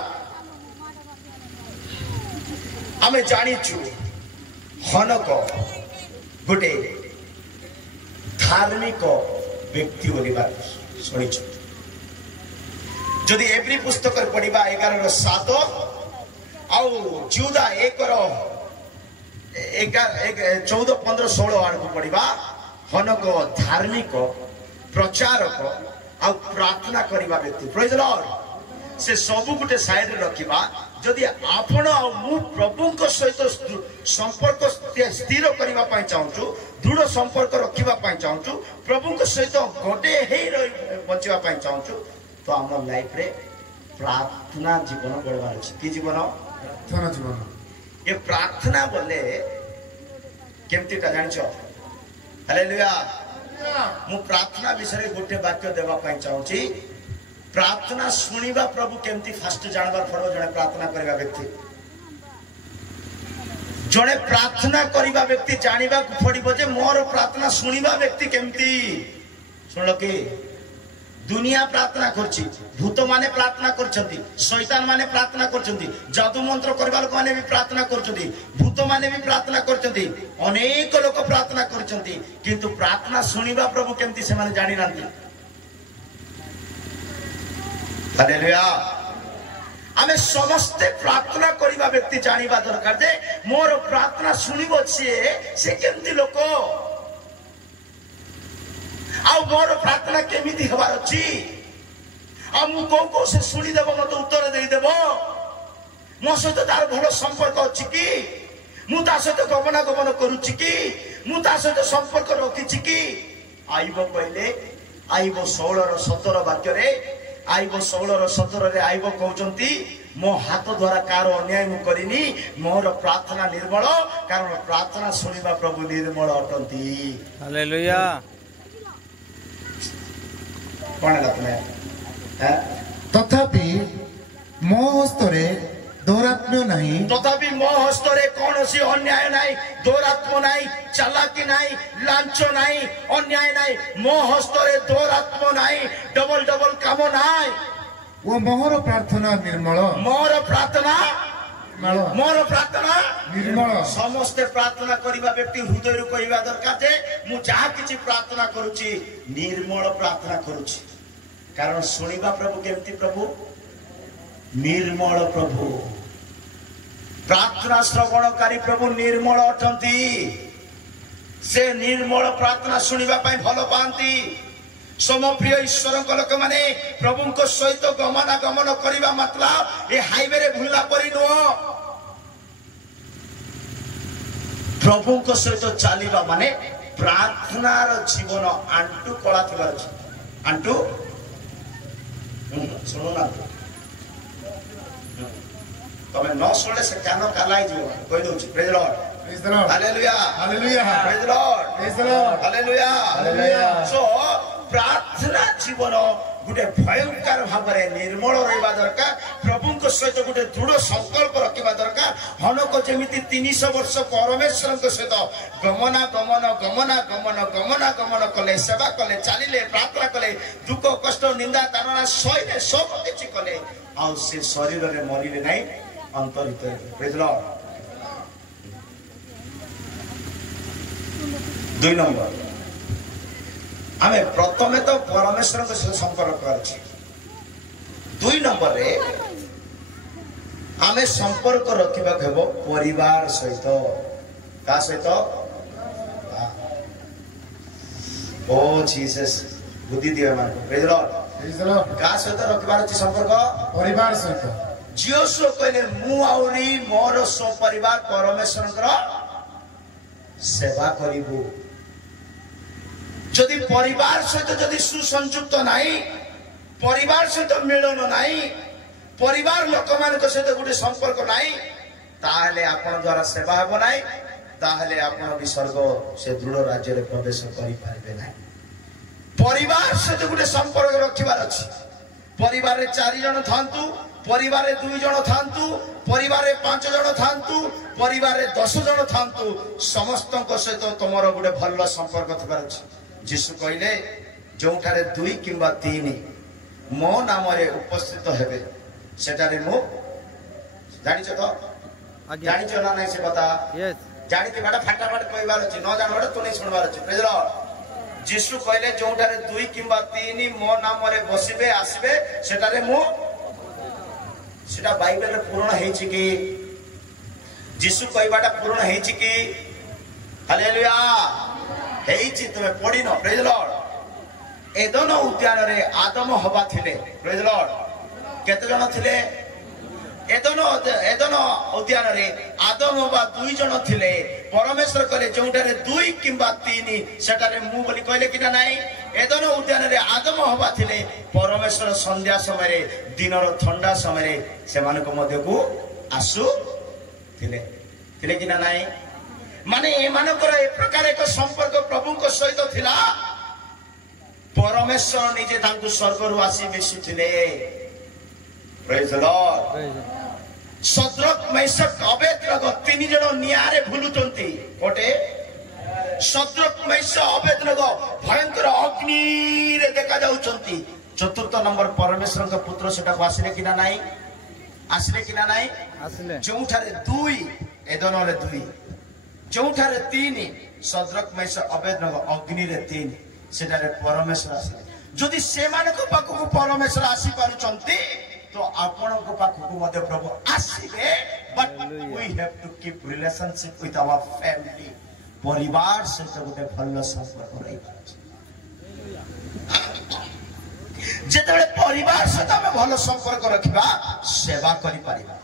आमे जानिछु हनक गोटे धार्मिक व्यक्ति बोलिबा शुणी जदि एवरी पुस्तक पढ़ा 11:7 आउ जुदा 1:14 15 16 आड़ को पढ़ा हनक धार्मिक प्रचारक आ प्रार्थना करने व्यक्ति प्रेज द लॉर्ड से सबु गुटे साइड रखिबा जदि आपण आ मु प्रभु को सहित संपर्क स्थिर करबा पई चाहूछु दृढ़ संपर्क रखिबा पई चाहूछु प्रभु को सहित गोटे हेई बचिबा पई चाहूछु तो हम लाइफ रे प्रार्थना जीवन गड़बार अछि की जीवन प्रार्थना जीवन ये प्रार्थना बोले केमतीटा जानिछ हालेलुया मु प्रार्थना विषय गोटे वाक्य देवा पाई चाहूची प्रार्थना सुनिबा प्रभु केमती फास्ट जानबा पड़ो जने प्रार्थना करबा व्यक्ति जने प्रार्थना करबा व्यक्ति जानिबा पड़िबो जे मोर प्रार्थना सुनिबा व्यक्ति केमती सुनलो कि दुनिया प्रार्थना करछि भूत माने प्रार्थना करछंती शैतान माने प्रार्थना करछंती जादू मंत्र करबा लोक माने भी प्रार्थना करछंती भूत माने भी प्रार्थना करछंती अनेक लोक प्रार्थना करछंती किंतु प्रार्थना सुनिबा प्रभु केमती से माने जानि नांती हालेलुया आमे समस्त प्रार्थना करबा व्यक्ति जानिबा दरकार जे मोर प्रार्थना सुनिबो से केमती लोक आ मोर प्रार्थना केमिति हबार अछि आ मु को से सुनी देबो मते उत्तर देई देबो मो सहित तार भलो संपर्क अछि कि मु ता सहित गमन करूछि कि मु ता सहित संपर्क रखिछि कि आइबो पहिले आइबो 16 र 17 वाक्य रे आइबो 16 र 17 रे आइबो कहउचंती मो हाथ द्वारा कार अन्याय मु करिनी मोर प्रार्थना निर्मल कारण प्रार्थना सुनिबा प्रभु निर्मल अटंती हालेलुया तथापि मो हस्तरे दौरात्म्य नहीं तथापि मो हस्तरे कौनसी अन्याय नहीं दौरात्म्य नहीं चालाकी नहीं लांच नहीं अन्याय नहीं मो हस्तरे दौरात्म्य नहीं डबल डबल काम नहीं वो मोर प्रार्थना निर्मल मोर प्रार्थना निर्मल समस्त प्रार्थना करिबा व्यक्ति हृदय रु कहिबा दरकार जे मु जहा किछि प्रार्थना करूची निर्मल प्रार्थना करूची कारण सुनिबा प्रभु केमती प्रभु निर्मल प्रभु प्रार्थना श्रवणकारी प्रभु निर्मल अटंती से निर्मल प्रार्थना सुनिबा पई भलो पांती समप्रिय ईश्वर लोक माने प्रभु को सहित गमनागमन करबा मतलब ए हाईवे रे भूला परि नो प्रभु को सहित चलीबा माने प्रार्थना रो जीवन आंटू कला थिबार आंटू सुनो ना तमे न सुनले से कानो कालाई जीव कहि दोछि praise Lord hallelujah hallelujah praise Lord hallelujah hallelujah so प्रार्थना जीवन गोटे भयंकर भाव में निर्मल रहा दरकार प्रभु को सहित गोटे दृढ़ संकल्प रखा दरकार हनक जमी 300 वर्ष परमेश्वर सहित गमनागमन कले सेवा कले चलिले प्रार्थना कले दुख कष्ट निंदा तारणा सही सब किसी कले आ से शरीर में मरिले नहीं अंतरित प्रेज लॉर्ड 2 नंबर आमे प्रथमे तो परमेश्वर के सहित संपर्क करछि 2 नंबर रे आमे संपर्क रखिबा हेबो परिवार सहित का सहित ओ जीसस बुद्धि दिया मान प्रेज लॉर्ड का सहित रखिबार अछि संपर्क परिवार सहित जियोसो कहले मु आउरी मोर सो परिवार परमेश्वर सेवा करिबो जदि परिवार सहित जदि सुसंयुक्त नहीं परिवार सहित मिलन नहीं परिवार लोक मान सहित गोटे संपर्क नहीं ताहले आपण द्वारा सेवा हेबो नहीं ताहले आपण भी स्वर्ग से दृढ़ राज्य रे प्रवेश करि पारबे नहीं परिवार सहित गोटे संपर्क रखिबार अछि परिवार रे 4 जन थांतु परिवार रे 2 जन थांतु परिवार रे 5 जन थांतु परिवार रे 10 जन थांतु समस्त सहित तुमर गोटे भल संपर्क थबार अछि जीशु कहले जोठारे 2 किंबा 3 मो नाम रे उपस्थित हेबे सेटारे मो जानि छ तो जानि छ ना नहीं से बता यस जानि के बाटा फटाफट कहबार अछि न जानबार तो नहीं सुनबार अछि प्रेज लॉर्ड जीशु कहले जोठारे 2 किंबा 3 मो नाम रे बसिबे आसीबे सेटारे मो सेटा बाइबल रे पूर्ण हेछि कि जीशु कहबाटा पूर्ण हेछि कि हालेलुया हेछि तुमे पढिनो प्रेज लॉर्ड एदन उद्यान रे आदम हवा थिले प्रेज लॉर्ड केते जन थिले एदन उद्यान रे आदम हवा 2 जन थिले परमेश्वर कहले जोठारे 2 किंबा 3 सेटारे मु बोली कहले कि नाही एदन उद्यान रे आदम हवा थिले परमेश्वर संध्या समय रे दिन रो ठंडा समय रे से मानको मध्य को आसु थिले कि नाही माने एमानकर ए प्रकार एक संपर्क प्रभु को सहित थिला परमेश्वर निजे तांकु स्वर्गरु आसी मिसिथिले praise the Lord Shadrach Meshach Abednego तीन जण नियारे भुलुचंती कोटे सद्रक मैशक अबेदनगो भयंकर अग्नि रे देखा जाउचंती चतुर्थ नंबर परमेश्वर का पुत्र सेटा आसिले किना नाही आसिले किना नाही आसिले जोठारे दुई एदनरे दुई जोठारे तीन सद्रक मैशक अबेदनगो अग्नि रे तीन सेटारे परमेश्वर आसिले जदि सेमानको पाखकु परमेश्वर आसी पारुचंती तो आपण को पाखकु मध्य प्रभु आसीबे but we have to keep relationship with our family परिवार से गोटे भल संपर्क रही जेतेबेले परिवार सहित आम भल संपर्क रखिबा सेवा करि परिबा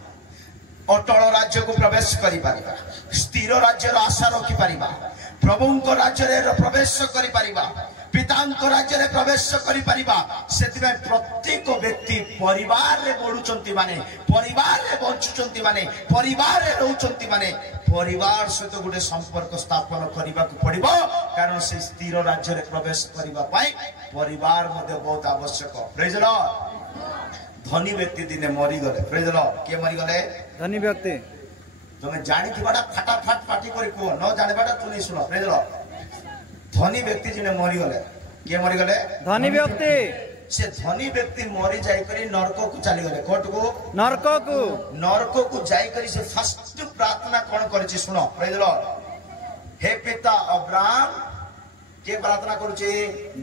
अटल राज्य को प्रवेश करि परिबा स्थिर राज्यर आशा रखि परिबा प्रभुंको राज्य रे प्रवेश करि परिबा पितांको राज्य रे प्रवेश करि परिबा सेतिबे प्रत्येक व्यक्ति परिवार रे बढुचंती माने परिवार रे बंचुचंती माने परिवार रे रहउचंती माने परिवार सहित गोटे संपर्क स्थापन करबा को पड़िबो कारण से स्थिर राज्य रे प्रवेश करबा पाई परिवार मध्ये बहुत आवश्यक प्रेज द लॉर्ड धनी व्यक्ति दिने मरी गले प्रेज द लॉर्ड के मरी गले धनी व्यक्ति तुम जानी थिबाडा फटाफट पार्टी करी को न जानिबाडा तू नहीं सुनो प्रेज द लॉर्ड धनी व्यक्ति जिने मरी गले के मरी गले धनी व्यक्ति से धनी व्यक्ति मरी जाई करी नरक को चली गले कोट को नरक को जाई करी से फर्स्ट प्रार्थना कोन करछि सुनो प्रेज द लॉर्ड हे पिता अब्राहम के प्रार्थना करछि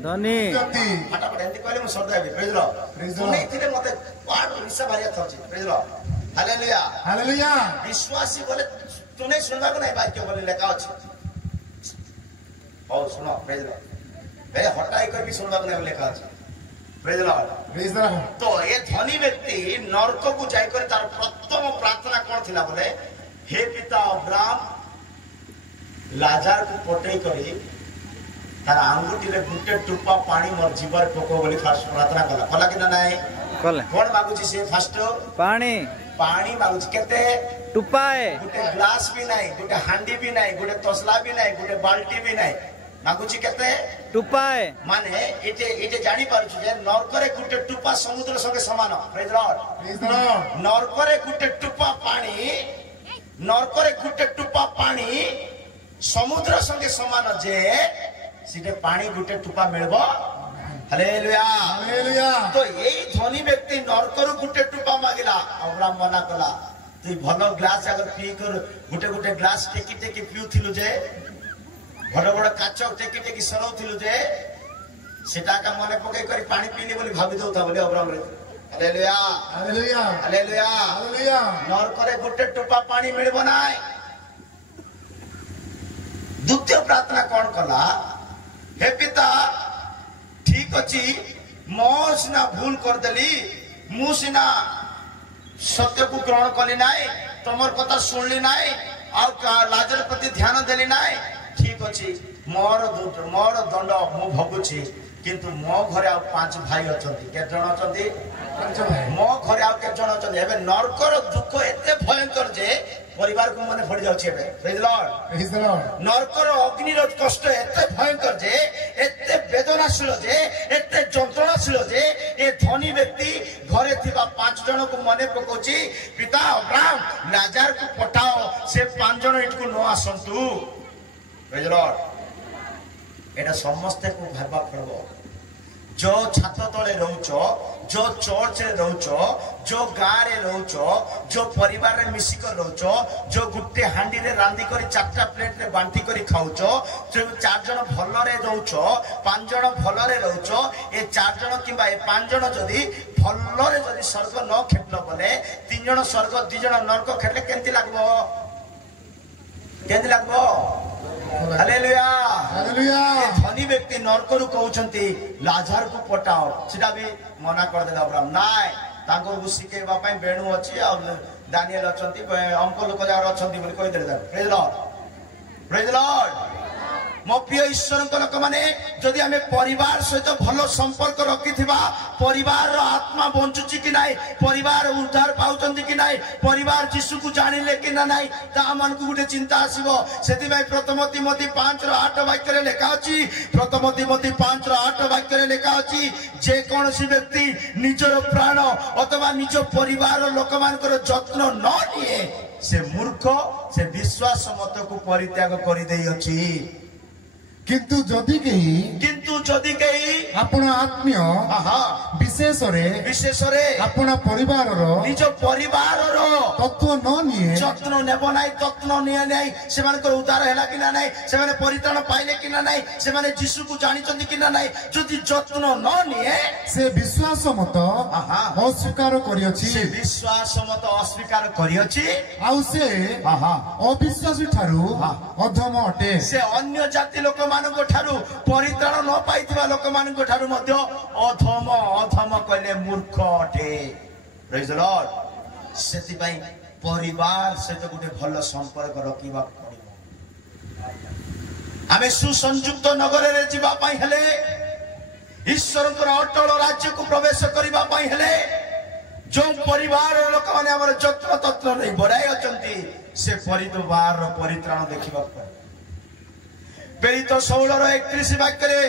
धनी फटाफट एंती कहले म श्रद्धा बे प्रेज द लॉर्ड तू नहीं थिले मते पाड रिसा भारिया थछि praise the Lord hallelujah hallelujah विश्वासी बोले तू नहीं सुनबा को नहीं वाक्य बोले लेखा अछि ओ सुनो प्रेज द लॉर्ड बे हटाई कर भी सुनबा को नहीं लेखा अछि प्रेज द लॉर्ड तो ये धनी व्यक्ति नरक को जाई कर तार प्रथम प्रार्थना कोन थिला बोले हे पिता अब्राहम लाजार को पटई करी तार आंगुठी रे गुटे टुपा पानी मोर जीवर पको बोली फास्ट प्रार्थना कला कला कि नाही कले कोन मागुची से फास्ट पानी मागुची केते टुपाए गुटे ग्लास भी नाही गुटे हांडी भी नाही गुटे तसला भी नाही गुटे बाल्टी भी नाही मागुची केते टुपाए माने इटे जानि पारुछु जे नरकरे गुटे टुपा समुद्र संगे समान प्रेज लॉर्ड नरकरे गुटे टुपा पानी समुद्र संगे समान जे सीटे पानी गुटे टुपा मिलबो हालेलुया हालेलुया तो यही धनी व्यक्ति नरकरु गुटे टुपा मागिला अब्राहम मना कला तू भलो ग्लास अगर पी कर गुटे ग्लास टेकी टेकी पिउथिलु जे बड़ बड़ काच टेकी टेकी सरौथिलु जे सेटा का मने पकई करी पानी पीली बोली भाबी दउता बोली अब्राहम रे हालेलुया हालेलुया हालेलुया हालेलुया नरकरे गुटे टुपा पानी मिलबो नाय द्वितीय प्रार्थना कौन कला हे पिता ठीक अच्छी मो सिना भूल कर देली मु सिना सत्य को ग्रहण कली नाई तमर कथा सुनली नाई आ लाजर प्रति ध्यान देली नाई ठीक अच्छी मोर दंड मु भगुची किंतु मो घरे आ 5 भाई अछंती के जण अछंती 5 भाई मो घरे आ के जण अछंती एबे नरकर दुख एते भयंकर जे परिवार को मने फड़ जाउछे बे प्रेज लॉर्ड नरकर अग्निर कष्ट एते भयंकर जे एते वेदनाशील जे एते जंत्रणाशील जे ए धनी व्यक्ति घरे थिबा 5 जन को मने पकोची पिता अब्राहम लाजार को पठाओ से 5 जन इटको न आसंतु प्रेज लॉर्ड एटा समस्त को भाबा पड़बो जो छात तले रहउचो जो चर्च रे रहउचो जो गाँ रे रहउचो जो परिवार रे मिसी कर रहउचो जो गुट्टे हांडी रे रांदी करी 4टा प्लेट रे बांटी करी खाउचो जो 4 जन भलो रे रहउचो 5 जन भलो रे रहउचो ए 4 जन किबा ए 5 जन जदी भलो रे जदी स्वर्ग न खेटलो बोले 3 जन स्वर्ग 2 जन नरक खेटले केंती लागबो हालेलुया हालेलुया धनी व्यक्ति नरकरु कहउछंती लाजार को पटाओ सिदा भी मना कर देला अब्राहम नाय तांको सिकेबा पई बेणु अछि आ दानिएल अछंती अंक लोक जार अछंती बोली कहि देले प्रेज लॉर्ड मो प्रिय ईश्वर लोक मैंने जदि आम परिवार सहित भल संपर्क रखिथिबा परिवार आत्मा बंचुची कि नाई परिवार उद्धार पाउचंती कि नाई परिवार यीशु को जानिले कि ना नाई ता मन को गुटे चिंता आसीबो सेति भाई प्रथम तिमोथी 5:8 वाक्य रे लिखा अछि प्रथम तिमोथी 5:8 वाक्य रे लिखा अछि जे कोनसी व्यक्ति निजर प्राण अथवा निज परिवार लोक मानकर जत्न न निए से मूर्ख से विश्वास मत को परित्याग करि देई अछि किंतु जदि कही आपण आत्मीय विशेष रे आपण परिवार निज परिवार तत्व न निए जत्न नेबो नाई तत्न निए नाई से मानकर उद्धार हैला कि ना नाई से माने परित्राण पाइले कि ना नाई से माने यीशु को जानि चंदी कि ना नाई जदि जत्न न निए से विश्वास मत अस्वीकार करियछि से विश्वास मत अस्वीकार करियछि आउ से अविश्वासी ठारू अधम अटे से अन्य जाति लोक मानको ठारू परित्राण न पाइथिबा लोक मानको ठारू मध्य अधम अधम कहले मूर्ख अटे प्रेज द लॉर्ड सेति पई परिवार सहित गुटे भल संपर्क रखिबा पड़िबो आमे सुसंयुक्त नगर रे जीवा पई हेले ईश्वरकर अटल राज्य को प्रवेश करबा पई हेले जो परिवार लोक माने हमर जत्र तत्र नै बडाई अचंती से परिवार परित्राण देखिबा पड़े प्रेरित 16:31 वाक्य रे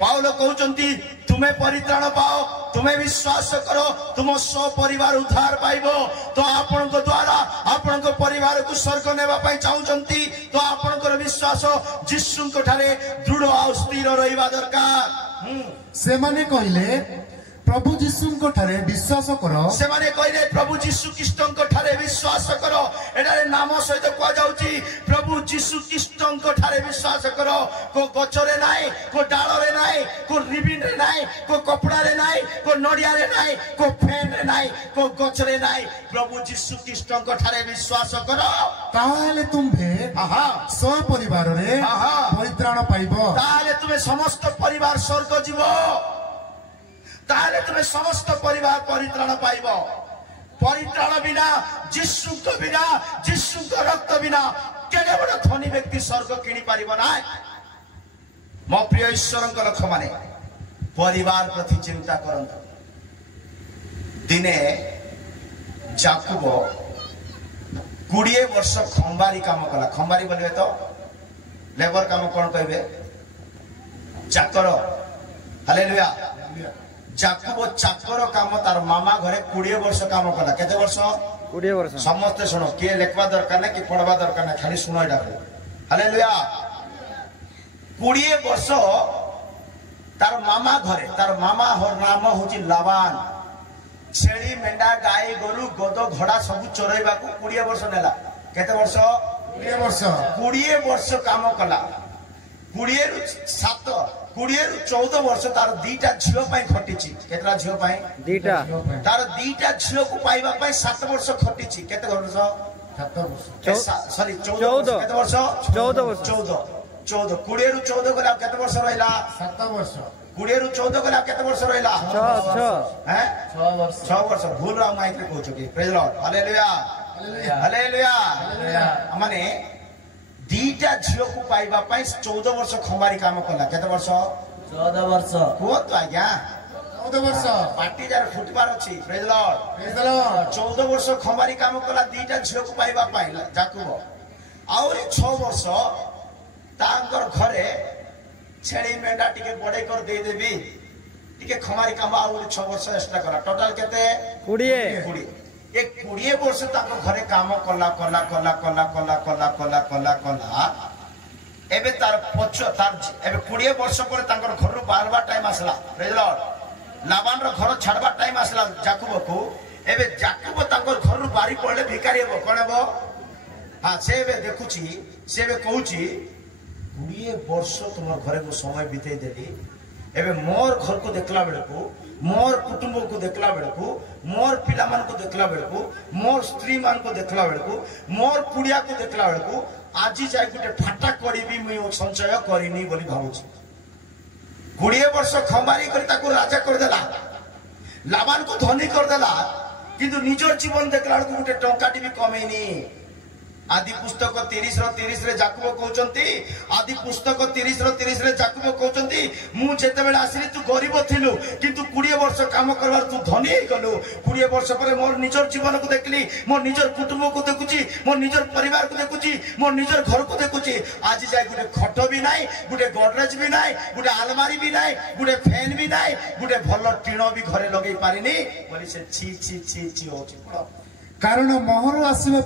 पाउल कहउचंती तुम्हें परित्राण पाओ तुम्हें विश्वास करो तुम सो परिवार उद्धार पाइबो तो आपण को द्वारा आपण को परिवार को स्वर्ग नेबा पई चाहउचंती तो आपण को विश्वास यीशु को ठारे दृढ़ आ स्थिर रहिबा दरकार से माने कहिले प्रभु यीशु को ठारे विश्वास करो से माने कहले प्रभु यीशु ख्रीष्ट को ठारे विश्वास करो एडारे नाम सहित को जाउची प्रभु यीशु ख्रीष्ट को ठारे विश्वास करो को गचरे नाही को डाळरे नाही को रिबिन रे नाही को कपड़ा रे नाही को नडिया रे नाही को फैन रे नाही को गचरे नाही प्रभु यीशु ख्रीष्ट को ठारे विश्वास करो ताहाले तुम्हे सो परिवार रे परित्राण पाइबो ताहाले तुमे समस्त परिवार स्वर्ग जीवो ताहले तुम्हें समस्त परिवार परित्राण पाइब परित्राण बिना यीशु को रक्त बिना केडे बड़ धनी व्यक्ति स्वर्ग किनी पारिबो ना मो प्रिय ईश्वर लोक माने परिवार प्रति चिंता करंत दिने जाकुब 20 वर्ष खंबारी काम कला खंबारी बोलिबे तो लेबर काम कोन कहबे चाकर हालेलुया जाकुब चाकर काम तार मामा घरे 20 वर्ष काम कला केते वर्ष 20 वर्ष समस्त सुनो किए लेखवा दरकार ना कि पढ़वा दरकार ना खाली सुनो एटा हालेलुया 20 वर्ष तार मामा घरे तार मामा हर नाम होची लाबान छेड़ी मेंढा गाय गोरु गोदो घोड़ा सब चोरैबा को 20 वर्ष नेला केते वर्ष 20 वर्ष काम कला 20 रु 7 20 रु 14 वर्ष तार दीटा झियो पई खटिची केतरा झियो पई दीटा तार दीटा झियो को पाइबा पई 7 वर्ष खटिची केते वर्ष 7 वर्ष सॉरी 14 केते वर्ष 14 वर्ष 14 20 रु 14 गला केते वर्ष रहिला 7 वर्ष 20 रु 14 गला केते वर्ष रहिला 6 वर्ष भूल रहा माइक रे कहू छी प्रेज लॉर्ड हालेलुया हालेलुया माने दीटा झियो को पाइबा पई 14 वर्ष खंबारी काम कला केते वर्ष 14 वर्ष को तो आज्ञा 14 वर्ष पार्टी जार फुटबार अछि प्रेज लॉर्ड 14 वर्ष खंबारी काम कला दीटा झियो को पाइबा पई जाकुब और 6 वर्ष तांकर घरे छेड़ी मेंढा टिके बड़े कर दे देबी टिके खंबारी काम और 6 वर्ष एक्स्ट्रा कला टोटल केते 20 एक 20 वर्ष ताको घरे काम कला कला कला कला कला कला कला कला कला एबे तार पछ तार एबे 20 वर्ष पर तांकर घर रो बारबा टाइम आसला प्रेज लॉर्ड लाबान रो घर छाड़बा टाइम आसला जाकुब को एबे जाकुब तांकर घर रो बारी पड़ले भिखारी हो कोन हो हां से एबे देखुची से एबे कहूची 20 वर्ष तुम घरे को समय बिताई देली एबे मोर घर को देखला बेले को मोर कुटुंब को देखला बेले को मोर पिला मान को देखला बेले को मोर स्त्री मान को देखला बेले को मोर पुड़िया को देखला बेले को आजी जाय गुटे फाटा करिबी मुई संचय करिनी बोली भाबुची 20 वर्ष खंबारी करी ताको राजा कर देला लाबान को धनी कर देला किंतु निजर जीवन देखला को गुटे टंकाटी भी कमेनी आदि पुस्तक 30:30 रे जाकुब कहउचंती आदि पुस्तक 30:30 रे जाकुब कहउचंती मु जेते बेला आसिली तू गरीब थिलु किंतु 20 वर्ष काम करवार तू धनी हे गलु 20 वर्ष पर मोर निजर जीवन को देखली मोर निजर कुटुंब को देखुची मोर निजर परिवार को देखुची मोर निजर घर को देखुची आज जाय गुटे खट भी नाही गुटे गोदरेज भी नाही गुटे अलमारी भी नाही गुटे फैन भी नाही गुटे भलो टिणो भी घरे लगेई पारिनी बोली से छी छी छी छी होची पड़ो कारण मोहर आसीबा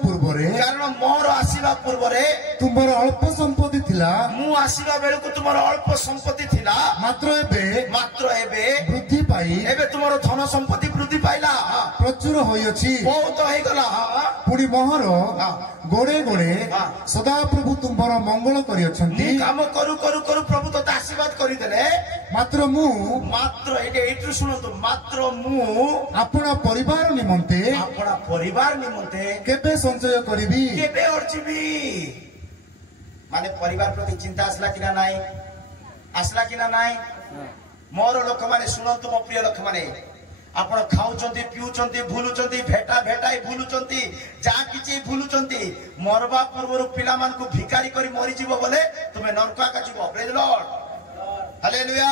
पूर्व रे तुमर अल्प संपत्ति थिला मु आसीबा बेल को तुमर अल्प संपत्ति थिला मात्र एबे वृद्धि पाई एबे तुमर धन संपत्ति वृद्धि पाइला प्रचुर होयछि बहुत हे गला पुडी मोहर गोड़े गोड़े सदा प्रभु तुमर मंगल करियछंती काम करू करू करू प्रभु तो आशीर्वाद करि देले मात्र एटु सुनो तो मात्र मु अपना परिवार निमंते केबे संचय करिबी केबे अर्जिबी माने परिवार प्रति चिंता आसला कि ना नाई मोर लोक माने सुनंतु मो प्रिय लोक माने आपण खाउचंती पिउचंती भूलुचंती भेटाई भूलुचंती जा किछि भूलुचंती मरबा पूर्व पिला मान को भिखारी करी मरि जीवो बोले तुमे नरका का जीवो प्रेज लॉर्ड हालेलुया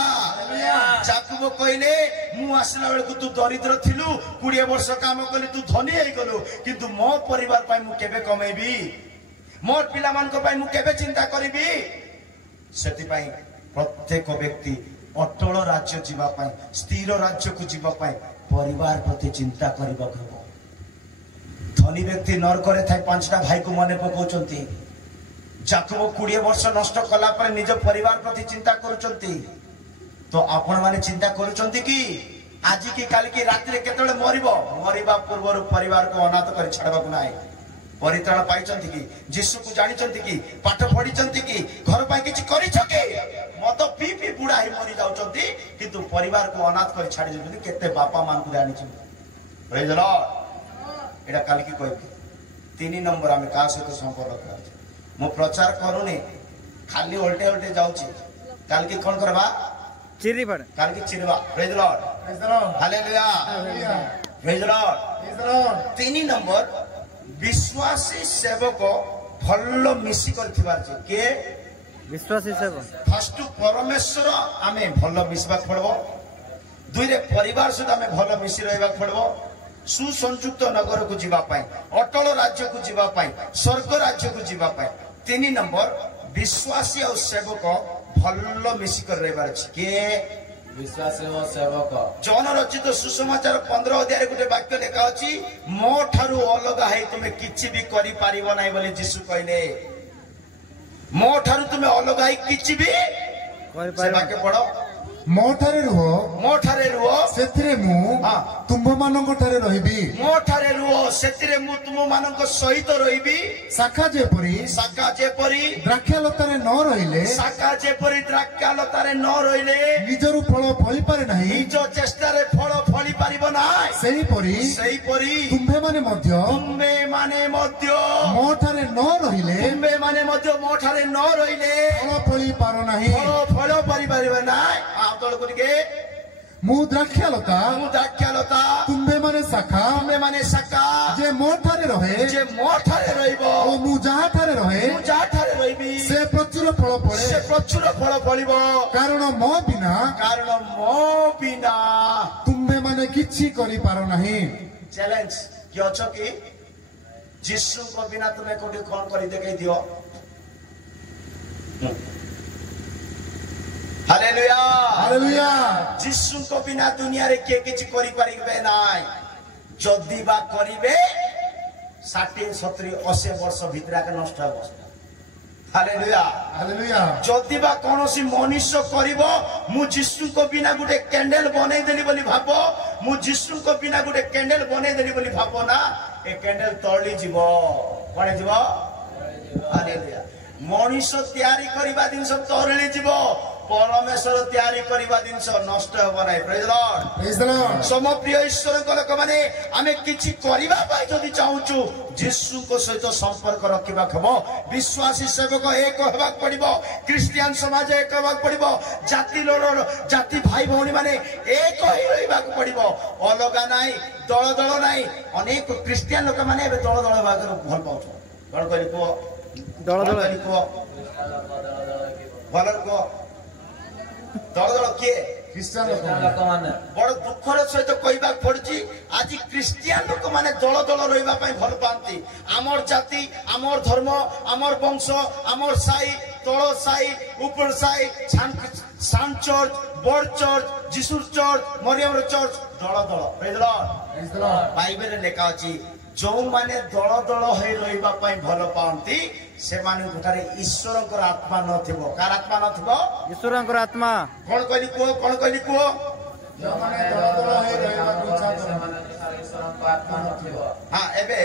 जाकुब कहले मु आसला बेल को तू दरिद्र थिलु 20 वर्ष काम कली तू धनी हे गलु किंतु मो परिवार पय मु केबे कमेबी मोर पिला मान को पय मु केबे चिंता करिबी सेति पय प्रत्येक व्यक्ति अटल राज्य जीवा पय स्थिर राज्य को जीवा पय परिवार प्रति चिंता करबा कहबो धनी व्यक्ति नरक रे थाई पांचटा भाई को मने पकोचंती जाकुब 20 वर्ष नष्ट कला पर निज परिवार प्रति चिंता करूचंती तो आपण माने चिंता करूचंती कि आज की काल की रात रे केतळे मरिबा पूर्व परिवार को अनाथ कर छाड़बा को नाय परित्राण पाइचंती कि यीशु को जानिचंती कि पाठ पढिचंती कि घर पाई किछि करिछ के मत पी पी बुढ़ा ही मरि जाउचंती किंतु परिवार को अनाथ कर छाड़ी देबी केते बापा मान को जानिछि प्रेज द लॉर्ड एडा काल की कहबी 3 नंबर हमें का सहित संपर्क कर मो प्रचार करूनी खाली उल्टे जाउची काल की कोन करबा चिरी पड़ काल की चिरवा praise the Lord hallelujah praise the Lord 3 number विश्वासी सेवक भल्लो मिसी करथिबार छै के विश्वासी सेवक फर्स्ट परमेश्वर आमे भल्लो मिसबा पड़बो दुई रे परिवार सहित आमे भल्लो मिसी रहबा पड़बो सुसंयुक्त नगर को जीवा पाए अटल राज्य को जीवा पाए स्वर्ग राज्य को जीवा पाए 3 नंबर विश्वासी और सेवक भल्लो मिसी कर रहबार छै के विश्वासी और सेवक जन रचित सुसमाचार 15 अध्याय गुटे वाक्य लिखा अछि मो ठारू अलगा है तुमे किछि भी करि पारिबो नै बोली यीशु कहले मो ठारू तुमे अलगा है किछि भी से वाक्य पढो मोठारे रुहो सेथिरे मु तुम मानक ठारे रहिबी मोठारे रुहो सेथिरे मु तुम मानक सहित रहिबी शाखा जेपरी द्राक्षालतारे न रहिले शाखा जेपरी द्राक्षालतारे न रहिले निजरु फल फळी पारे नाही निज चेष्टारे फल फळी पारिबो नाही सेही परी तुम्भे माने मध्य मोठारे न रहिले तुम्भे माने मध्य मोठारे न रहिले फल फळी पारो नाही फल फळी पारिबो नाही आतळ गुनिके मु द्राक्षालता तुम्भे माने शाखा जे मोठारे रहिबो ओ मु जाहा ठारे रहिबी से प्रचुर फल फळिबो कारण मो बिना तुम्भे माने किछि करि पारो नाही चैलेंज कि अछो कि यीशु को बिना तुमे कोठी कोन करि देखाई दियो हालेलुया यीशु को बिना दुनिया रे के किछि करि परिबे नाय जदी बा करिवे 60 70 80 वर्ष भितरा के नष्ट हो हालेलुया जदी बा कोनोसी मनुष्य करिवो मु यीशु को बिना गुटे कैंडल बनै देली बोली भाबो मु यीशु को बिना गुटे कैंडल बनै देली बोली भाबो ना ए कैंडल तळली जीवो कोने जीवो हालेलुया मनुष्य तयारी करिबा दिन सब तळली जीवो परमेश्वर तयारी करिबा दिनस नष्ट हो नै प्रेज द लॉर्ड सम प्रिय ईश्वर को लोक माने आमे किछि करिबा पाई जदी चाहूछु यीशु को सहित संपर्क रखिबा खबो विश्वासी सेवक एक होबाक पड़िबो क्रिश्चियन समाज एक होबाक पड़िबो जाति भाई भौणी माने एक होई रहिबाक पड़िबो अलगा नाही दळ दळ नाही अनेक क्रिश्चियन लोक माने बे दळ दळ भागर भल पाउछ କଣ କହିଲି କୁହ ଦଳ ଦଳ କୁହ ଭଲ କୁହ ଦଳ ଦଳ କିଏ ଖ୍ରୀଷ୍ଟିଆନ ବଡ ଦୁଃଖର ସହିତ କହିବାକୁ ପଡୁଛି ଆଜି ଖ୍ରୀଷ୍ଟିଆନ ଲୋକମାନେ ଦଳ ଦଳ ରହିବା ପାଇଁ ଭଲ ପାଆନ୍ତି ଆମର ଜାତି ଆମର ଧର୍ମ ଆମର ବଂଶ ଆମର ସାହି ତଳ ସାହି ଉପର ସାହି ସାନ ଚର୍ଚ୍ଚ ବଡ ଚର୍ଚ୍ଚ ଯୀଶୁ ଚର୍ଚ୍ଚ ମରିୟମର ଚର୍ଚ୍ଚ ଦଳ ଦଳ ବାଇବେଲରେ ଲେଖା ଅଛି ଯୋଉମାନେ ଦଳ ଦଳ ହୋଇ ରହିବା ପାଇଁ ଭଲ ପାଆନ୍ତି ସେମାନଙ୍କ ଠାରେ ଈଶ୍ୱରଙ୍କର ଆତ୍ମା ନଥିବ କାର ଆତ୍ମା ନଥିବ ଈଶ୍ୱରଙ୍କର ଆତ୍ମା କଣ କହିଲି କୁହ କଣ କହିଲି କୁହ ଯୋଉମାନେ ଦଳ ଦଳ ହୋଇ ରହିବାକୁ ଇଚ୍ଛା କରନ୍ତି ହଁ ଏବେ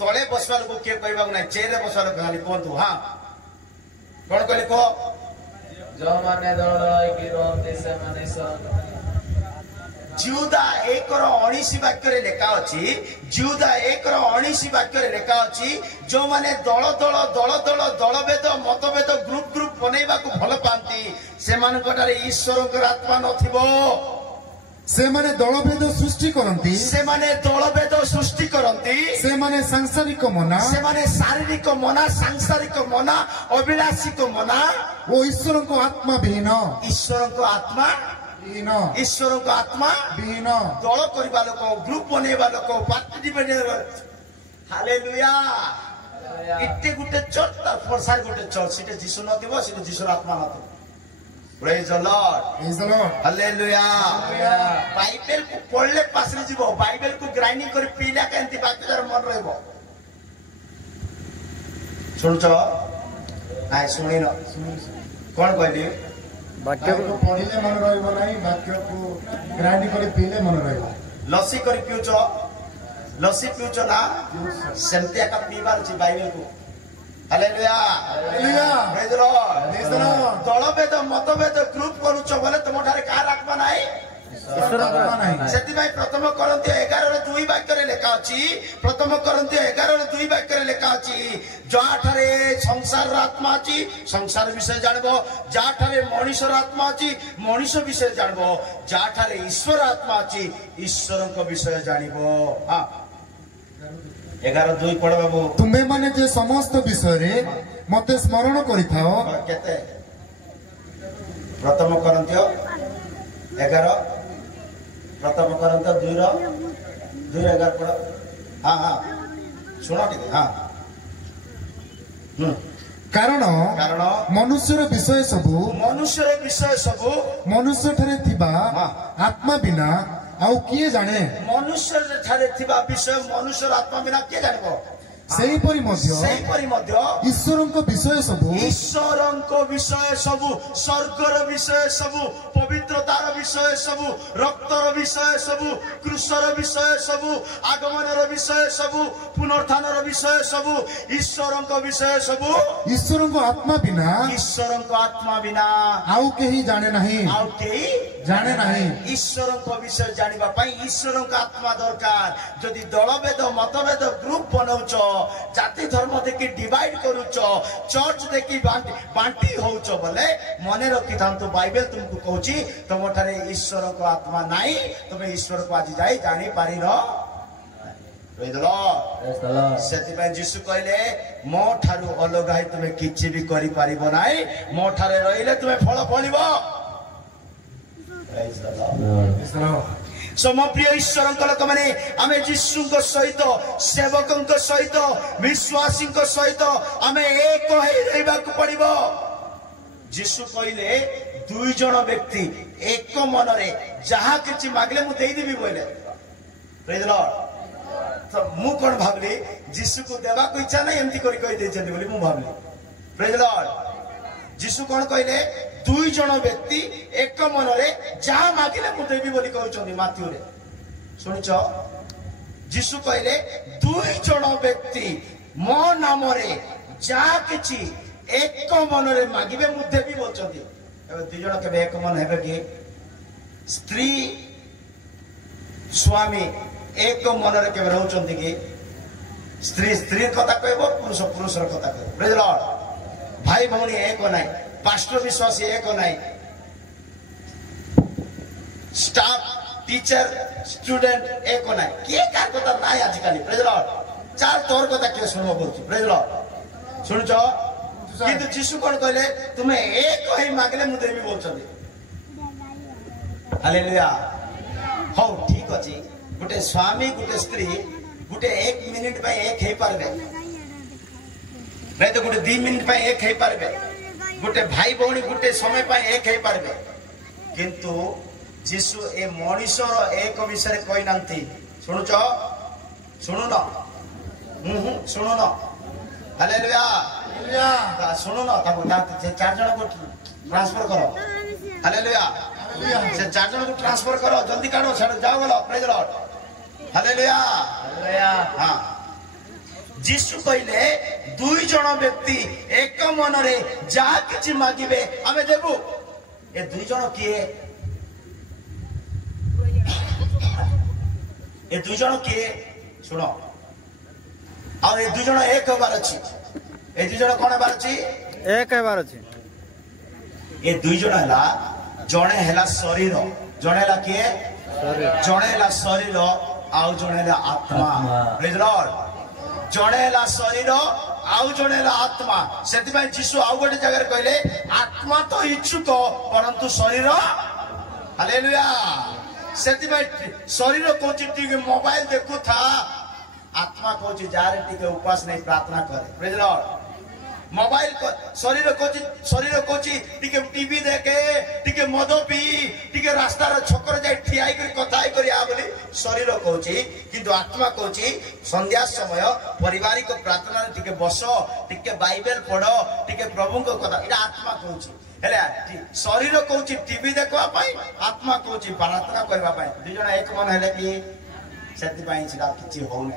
ତଳେ ବସିବା ଲୋକ କିଏ କହିବାକୁ ନାହିଁ ଚେୟାରରେ ବସିବା ଲୋକ ଖାଲି କୁହନ୍ତୁ ହଁ କଣ କହିଲି କୁହ ଯୋଉମାନେ ଦଳ ଦଳ ହେଇକି ରୁହନ୍ତି ସେମାନେ ଜିଉଦା 1:19 ବାକ୍ୟରେ ଲେଖା ଅଛି ଜିଉଦା 1:19 ବାକ୍ୟରେ ଲେଖା ଅଛି ଯୋଉମାନେ ଦଳ ଦଳ ଦଳ ଦଳ ଦଳଭେଦ ମତଭେଦ ଗ୍ରୁପ ବନେଇବାକୁ ଭଲ ପାଆନ୍ତି ସେମାନଙ୍କ ଠାରେ ଈଶ୍ୱରଙ୍କର ଆତ୍ମା ନଥିବ ସେମାନେ ଦଳଭେଦ ସୃଷ୍ଟି କରନ୍ତି ସେମାନେ ଦଳଭେଦ ସୃଷ୍ଟି କରନ୍ତି ସେମାନେ ସାଂସାରିକ ମନା ସେମାନେ ଶାରୀରିକ ମନା ସାଂସାରିକ ମନା ଅଭିଳାଷିକ ମନା ଓ ଈଶ୍ୱରଙ୍କ ଆତ୍ମା ବିହୀନ ଈଶ୍ୱରଙ୍କ ଆତ୍ମା ବିହୀନ ଈଶ୍ୱରଙ୍କ ଆତ୍ମା ବିହୀନ ଦଳ କରିବା ଲୋକ ଗ୍ରୁପ ବନେଇବା ଲୋକ ପାର୍ଟି ବନେଇବା ହାଲେଲୁୟା ଏତେ ଗୋଟେ ଚର୍ଚ୍ଚ ତାର ଫର୍ସାର ଗୋଟେ ଚର୍ଚ୍ଚ ସେଟା ଯୀଶୁ ନଥିବ ସେଟା ଯୀଶୁର ଆତ୍ମା ନଥିବ praise the Lord Praise the Lord. Hallelujah Bible କୁ ପଢିଲେ ପାସରେ ଯିବ ବାଇବେଲ କୁ ଗ୍ରାଇଣ୍ଡିଂ କରି ପିଇଲା କେମିତି ବାକ୍ୟର ମନ ରହିବ ଶୁଣୁଛ ନାଇଁ ଶୁଣିନ କଣ କହିଲି ବାକ୍ୟକୁ ପଢିଲେ ମନେ ରହିବ ନାହିଁ ବାକ୍ୟକୁ ଗ୍ରାଇଣ୍ଡ କରି ପିଇଲେ ମନେ ରହିବ ଲସି କରି ପିଉଛ ଲସି ପିଉଛ ନା ସେମିତି ଏକା ପିଇବାର ଅଛି ବାଇବେଲ କୁ hallelujah praise the Praise the Lord Lord. ଦଳଭେଦ ମତଭେଦ ଗ୍ରୁପ କରୁଛ ବୋଲେ ତୁମ ଠାରେ କାହାର ଆତ୍ମା ନାହିଁ ଈଶ୍ୱରଙ୍କର ଆତ୍ମା ନାହିଁ ସେଥିପାଇଁ ପ୍ରଥମ କରନ୍ତୀୟ 11:2 ବାକ୍ୟରେ ଲେଖା ଅଛି ପ୍ରଥମ କରନ୍ତୀୟ 11:2 ବାକ୍ୟରେ ଲେଖା ଅଛି ଯାହାଠାରେ ସଂସାରର ଆତ୍ମା ଅଛି ସଂସାର ବିଷୟ ଜାଣିବ ଯାହାଠାରେ ମଣିଷର ଆତ୍ମା ଅଛି ମଣିଷ ବିଷୟ ଜାଣିବ ଯାହାଠାରେ ଈଶ୍ୱର ଆତ୍ମା ଅଛି ଈଶ୍ୱରଙ୍କ ବିଷୟ ଜାଣିବ 11:2 ପଢ ବାବୁ ତୁମେମାନେ ଯେ ସମସ୍ତ ବିଷୟରେ ମତେ ସ୍ମରଣ କରିଥାଅ କେତେ ପ୍ରଥମ କରନ୍ତୀୟ 11 ପ୍ରଥମ କରନ୍ତୀୟ 2:11 ପଢ ହଁ ଶୁଣ ଟିକେ କାରଣ କାରଣ ମନୁଷ୍ୟର ବିଷୟ ସବୁ ମନୁଷ୍ୟର ବିଷୟ ସବୁ ମନୁଷ୍ୟ ଠାରେ ଥିବା ଆତ୍ମା ବିନା ଆଉ କିଏ ଜାଣେ ମନୁଷ୍ୟ ଠାରେ ଥିବା ବିଷୟ ମନୁଷ୍ୟର ଆତ୍ମା ବିନା କିଏ ଜାଣିବ ସେହିପରି ମଧ୍ୟ ଈଶ୍ୱରଙ୍କ ବିଷୟ ସବୁ ଈଶ୍ୱରଙ୍କ ବିଷୟ ସବୁ ସ୍ୱର୍ଗର ବିଷୟ ସବୁ ପବିତ୍ରତାର ବିଷୟ ସବୁ ରକ୍ତର ବିଷୟ ସବୁ କୃଷର ବିଷୟ ସବୁ ଆଗମନର ବିଷୟ ସବୁ ପୁନରୁତ୍ଥାନର ବିଷୟ ସବୁ ଈଶ୍ୱରଙ୍କ ବିଷୟ ସବୁ ଈଶ୍ୱରଙ୍କ ଆତ୍ମା ବିନା ଈଶ୍ୱରଙ୍କ ଆତ୍ମା ବିନା ଆଉ କେହି ଜାଣେ ନାହିଁ ଆଉ କେହି ଜାଣେ ନାହିଁ ଈଶ୍ୱରଙ୍କ ବିଷୟ ଜାଣିବା ପାଇଁ ଈଶ୍ୱରଙ୍କ ଆତ୍ମା ଦରକାର ଯଦି ଦଳଭେଦ ମତଭେଦ ଗ୍ରୁପ ବନଉଛ ଜାତି ଧର୍ମ ଦେଖି ଡିଭାଇଡ କରୁଛ ଚର୍ଚ୍ଚ ଦେଖି ବାଣ୍ଟି ହଉଛ ବୋଲେ ମନେ ରଖିଥାନ୍ତୁ ବାଇବେଲ ତୁମକୁ କହୁଛି ତମ ଠାରେ ଈଶ୍ୱରଙ୍କ ଆତ୍ମା ନାହିଁ ତମେ ଈଶ୍ୱରକୁ ଆଜି ଯାଇ ଜାଣିପାରିନ ସେଥିପାଇଁ ଯୀଶୁ କହିଲେ ମୋ ଠାରୁ ଅଲଗା ହେଇ ତୁମେ କିଛି ବି କରିପାରିବ ନାହିଁ ମୋ ଠାରେ ରହିଲେ ତୁମେ ଫଳ ଫଳିବ ସମପ୍ରିୟ ଈଶ୍ୱରଙ୍କ ଲୋକମାନେ ଆମେ ଯୀଶୁଙ୍କ ସହିତ ସେବକଙ୍କ ସହିତ ବିଶ୍ୱାସୀଙ୍କ ସହିତ ଆମେ ଏକ ହେଇ ରହିବାକୁ ପଡିବ ଯୀଶୁ କହିଲେ 2 ଜଣ ବ୍ୟକ୍ତି ଏକ ମନରେ ଯାହା କିଛି ମାଗିଲେ ମୁଁ ଦେଇଦେବି କହିଲେ ତ ମୁଁ କଣ ଭାବିଲି ଯୀଶୁକୁ ଦେବାକୁ ଇଚ୍ଛା ନାହିଁ ଏମିତି କରି କହିଦେଇଛନ୍ତି ବୋଲି ମୁଁ ଭାବିଲି ପ୍ରେଜ ଦ ଲର୍ଡ ଯୀଶୁ କଣ କହିଲେ 2 ଜଣ ବ୍ୟକ୍ତି ଏକ ମନରେ ଯାହା ମାଗିଲେ ମୁଁ ଦେବି ବୋଲି କହୁଛନ୍ତି ମାଥ୍ୟୁରେ ଶୁଣିଛ ଯୀଶୁ କହିଲେ 2 ଜଣ ବ୍ୟକ୍ତି ମୋ ନାମରେ ଯାହା କିଛି ଏକ ମନରେ ମାଗିବେ ମୁଁ ଦେବି ବୋଲଛନ୍ତି ଏବେ 2 ଜଣ କେବେ ଏକ ମନ ହେବେ କି ସ୍ତ୍ରୀ ସ୍ୱାମୀ ଏକ ମନରେ କେବେ ରହୁଛନ୍ତି କି ସ୍ତ୍ରୀ ସ୍ତ୍ରୀ କଥା କହିବ ପୁରୁଷ ପୁରୁଷର କଥା କହିବ ପ୍ରେଜ ଦ ଲର୍ଡ ଭାଇ ଭଉଣୀ ଏକ ନାହିଁ ପାଷ୍ଟର ବିଶ୍ୱାସୀ ଏକ ନାହିଁ ଷ୍ଟାଫ टीचर स्टूडेंट एक होना किए क्या कोता नहीं आजकल प्रेज लॉर्ड चाल तोर कथा किए शुणव बोलछु प्रेज लॉर्ड शुणुछ किंतु जीशु कौन कहले तुम्हें एक ही मांगले मु देवी बोलछथि हालेलुया हो ठीक अछि गुटे स्वामी गुटे स्त्री गुटे 1 मिनिट पे एक हे पारबे नहीं तो गुटे 2 मिनिट पे एक हे पारबे गुटे भाई भौणी गुटे समय पे एक हे पारबे किंतु जीशु ए मनुष्यर एक विषय कहि नांती सुनुछ सुनु न सुनु न हालेलुया हालेलुया सुनु न ताको से 4 जन को ट्रांसफर करो हालेलुया से 4 जन को ट्रांसफर करो जल्दी काढो जाओ बोलो प्रेज लॉर्ड हालेलुया हालेलुया हां जीशु कहले 2 जन व्यक्ति एक मन रे जा किछि मागिबे हमें देबु ए 2 जन किए ए 2 जन किए सुनो आ ए 2 जन एक होबार अछि ए 2 जन कोन होबार अछि एक होबार अछि ए 2 जन हला जणे हला शरीर जणे हला किए जणे हला शरीर आउ जणे हला आत्मा प्रेज लॉर्ड जणे हला शरीर आउ जणे हला आत्मा सेति भाई जीशु आउ गोटे जगह कहले आत्मा तो इच्छुक परंतु शरीर हालेलुया सेति भाई शरीर कोची टिके मोबाइल देखु था आत्मा कोची जारे टिके उपास नहीं प्रार्थना करे प्रेज लॉर्ड मोबाइल को शरीर कोची टिके टीवी देखे टिके मद पी टिके रास्ता रो छकर जाय ठियाई कर कथाई करिया बोली शरीर कोची किंतु आत्मा कोची संध्या समय पारिवारिक प्रार्थना टिके बसो टिके बाइबल पढ़ो टिके प्रभु को कथा इटा आत्मा कोची हेले शरीर कोची टीवी देखवा पाई आत्मा कोची प्रार्थना करबा पाई दु जण एक मन हेले कि सेति पाई छिडा किछि होउने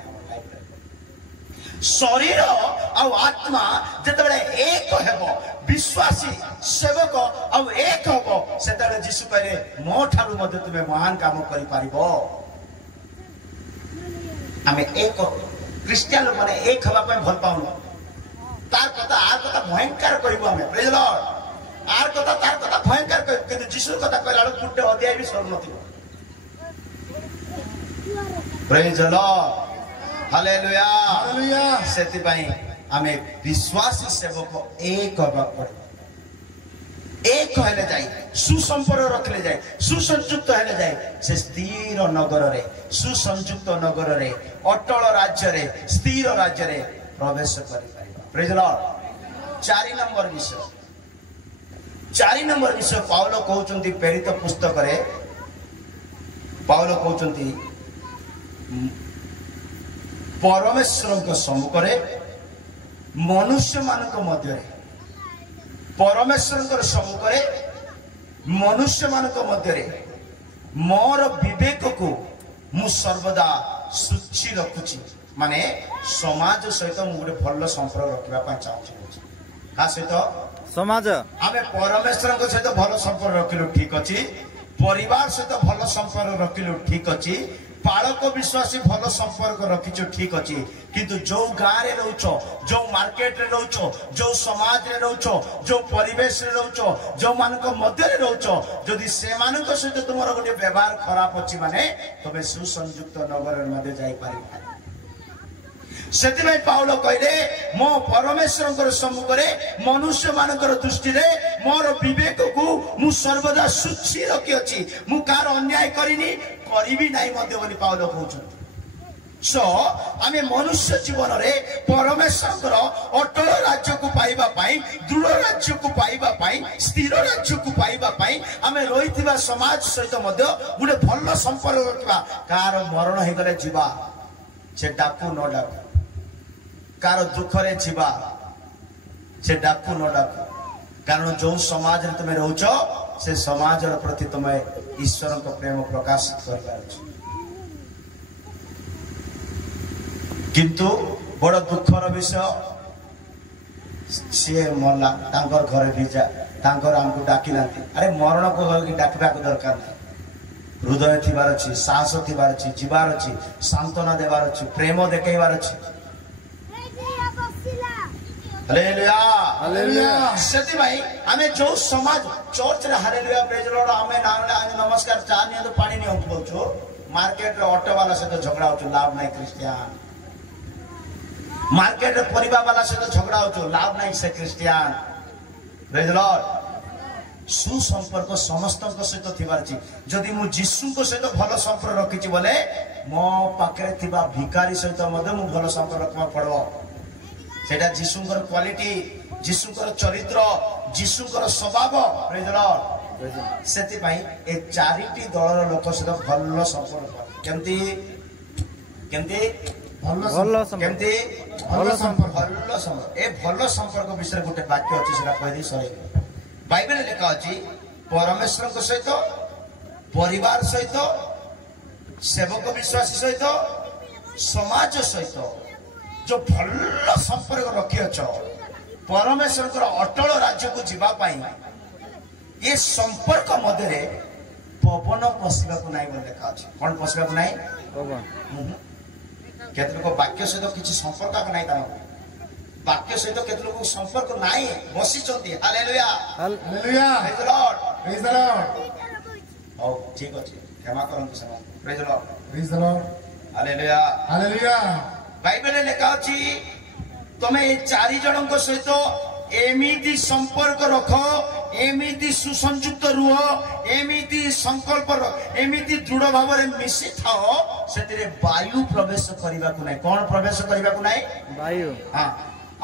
शरीर और आत्मा जेतबे एक हेबो विश्वासी सेवक और एक हेबो सेतबे जीशु कहले मो ठारू मध्ये तुमे महान काम करि पारिबो हमें एक क्रिश्चियन लोग माने एक हवा पे भल पाउनु तार कथा आर कथा भयंकर कहिबो हमें प्रेज लॉर्ड आर कथा तार कथा भयंकर कहि किंतु जीशु कथा कहला गुटे अध्याय भी सर नथिबो प्रेज लॉर्ड हालेलुया हालेलुया सेति पई हमें विश्वासी सेवक एक होबा पड़े एक हेले जाय सुसंपर्क रखले जाय सुसंयुक्त हेले जाय से स्थिर नगर रे सुसंयुक्त नगर रे अटल राज्य रे स्थिर राज्य रे प्रवेश करि पारिबा प्रेज लॉर्ड 4 नंबर विषय पाउलो कहउचंती प्रेरित पुस्तक रे पाउलो कहउचंती परमेश्वर सम्मुख मनुष्य मान मध्य परमेश्वर सम्मुख मनुष्य मान मध्य मोर विवेक को मु सर्वदा सूची रखुची माने समाज सहित मुझे भल संपर्क रखा चाहूँ सहित समाज आम परमेश्वर सहित भल संपर्क रखिलु ठीक अच्छी परिवार सहित भल संपर्क रखिलु ठीक अच्छी पालक विश्वासी भल संपर्क रखिचो ठीक अच्छी किंतु जो गाँव रे रहउछो जो मार्केट रे रहउछो जो समाज रे रहउछो जो परिवेश रे रहउछो जो मानक मध्य रे रहउछो जदि से मानक सहित तुमर गोटे व्यवहार खराब अछि माने तबे सुसंयुक्त नगर मध्ये जाई पारिबा सेति में पाउलो कहले मो परमेश्वर सम्मुख रे मनुष्य मानकर दृष्टि रे मोर विवेक को मु सर्वदा सूची रखि अछि मु कार अन्याय करिनी करिबी नाही मध्ये बोली पाउलो कहउछन सो आमे मनुष्य जीवन रे परमेश्वर अटल राज्य को पाइबा पाई दृढ़ राज्य को पाइबा पाई स्थिर राज्य को पाइबा पाई आमे रहिथिबा समाज सहित मध्ये गुटे भल संपर्क रखिबा कार मरण हे गले जीवा से डाकू न डाकू कार दुख रे जीवा से डाकू न डाकू कारण जो समाज रे तुमे रहउछ से समाज रे प्रति तुमे ईश्वर को प्रेम प्रकाशित करबार छ किंतु बड़ दुखर विषय सी मरला तांकर घर भी जा तांकर हमको डाकी नांती अरे मरण को डाकबा को दरकार नहीं हृदय थिबार अछि साहस थिबार अछि जीवार अछि सांत्वना देवार अछि प्रेम देखाइबार अछि हालेलुया हालेलुया सेति भाई हमें जो समाज चर्च रे हालेलुया प्रेज लॉर्ड हमें नाम नमस्कार चा नियो तो पानी नहीं बोलछो मार्केट रे ऑटो वाला से तो झगड़ा होछ लाभ नहीं क्रिश्चियन मार्केट परिवा वाला सहित झगड़ा हो लाभ नहीं से क्रिस्टियान प्रेज द लॉर्ड सुसंपर्क समस्त सहित थिबार छी जदि मु जीसु को सहित भलो संपर्क रखिछि बोले मो पाखरे थिबा भिखारी सहित मधे मु भलो संपर्क रखमा पड़ो सेटा जीसुंकर क्वालिटी जीसुंकर चरित्र जीसुंकर स्वभाव प्रेज द लॉर्ड सेति भाई ए चारिटी दलर लोक सहित भलो संपर्क केमती केमती भलो केमती भलो संपर्क ए भलो संपर्क विषय गोटे वाक्य अछि सेटा कहि दी सरे बाइबल लिखा अछि परमेश्वर को सहित परिवार सहित सेवक विश्वासी सहित समाज सहित जो भलो संपर्क रखी अछ परमेश्वर को अटल राज्य को जीवा पाई ये संपर्क मध्य पवन पशिबा को नहीं बोल लिखा अछि कोन पशिबा को नहीं केते लोक वाक्य सहित किछि संपर्क नहीं ता वाक्य सहित केते लोक संपर्क नहीं बसी चंती hallelujah hallelujah praise the Lord praise the Lord ओ ठीक अछि क्षमा करंतु समा praise the Lord praise the Lord hallelujah hallelujah Bible लिखा अछि तमे ए चारि जनक सहित एमिति संपर्क रखो एमिति सुसंयुक्त रुह एमिति संकल्प एमिति दृढ़ भाव रे मिसी थाओ सेतिरे वायु प्रवेश करिबा को नै कोन प्रवेश करिबा को नै वायु हां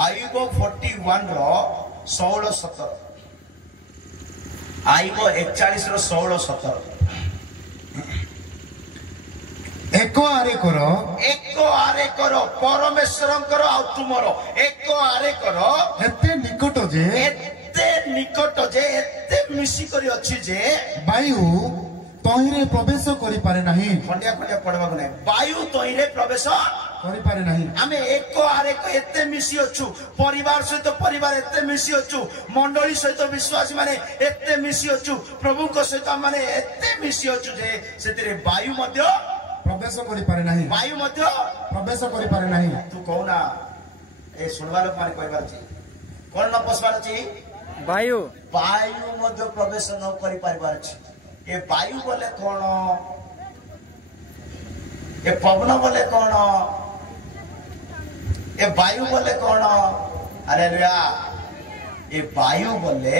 आयुब 41 रो 16 17 आयुब 41 रो 16 17 एको आरे करो परमेश्वरंकर आ तुमर एको आरे करो एते निकट जे एते मिसी करी अछि जे वायु तहिरे प्रवेश करि पारे नाही खंडिया खंडिया पड़बा नै वायु तहिरे प्रवेश करि पारे नाही आमे एको आरे को एते मिसी अछु परिवार सहित परिवार एते मिसी अछु मंडली सहित विश्वासी माने एते मिसी अछु प्रभु को सहित माने एते मिसी अछु जे सेतिरे वायु मध्य प्रवेश करि पारे नाही वायु मध्य प्रवेश करि पारे नाही तू कहना ए सुनवा लोक माने कहबार छी कोन न पसबार छी वायु मध्य प्रवेश न करि पारबार छी ए वायु बोले कोन ए पवन बोले कोन ए वायु बोले कोन हालेलुया ए वायु बोले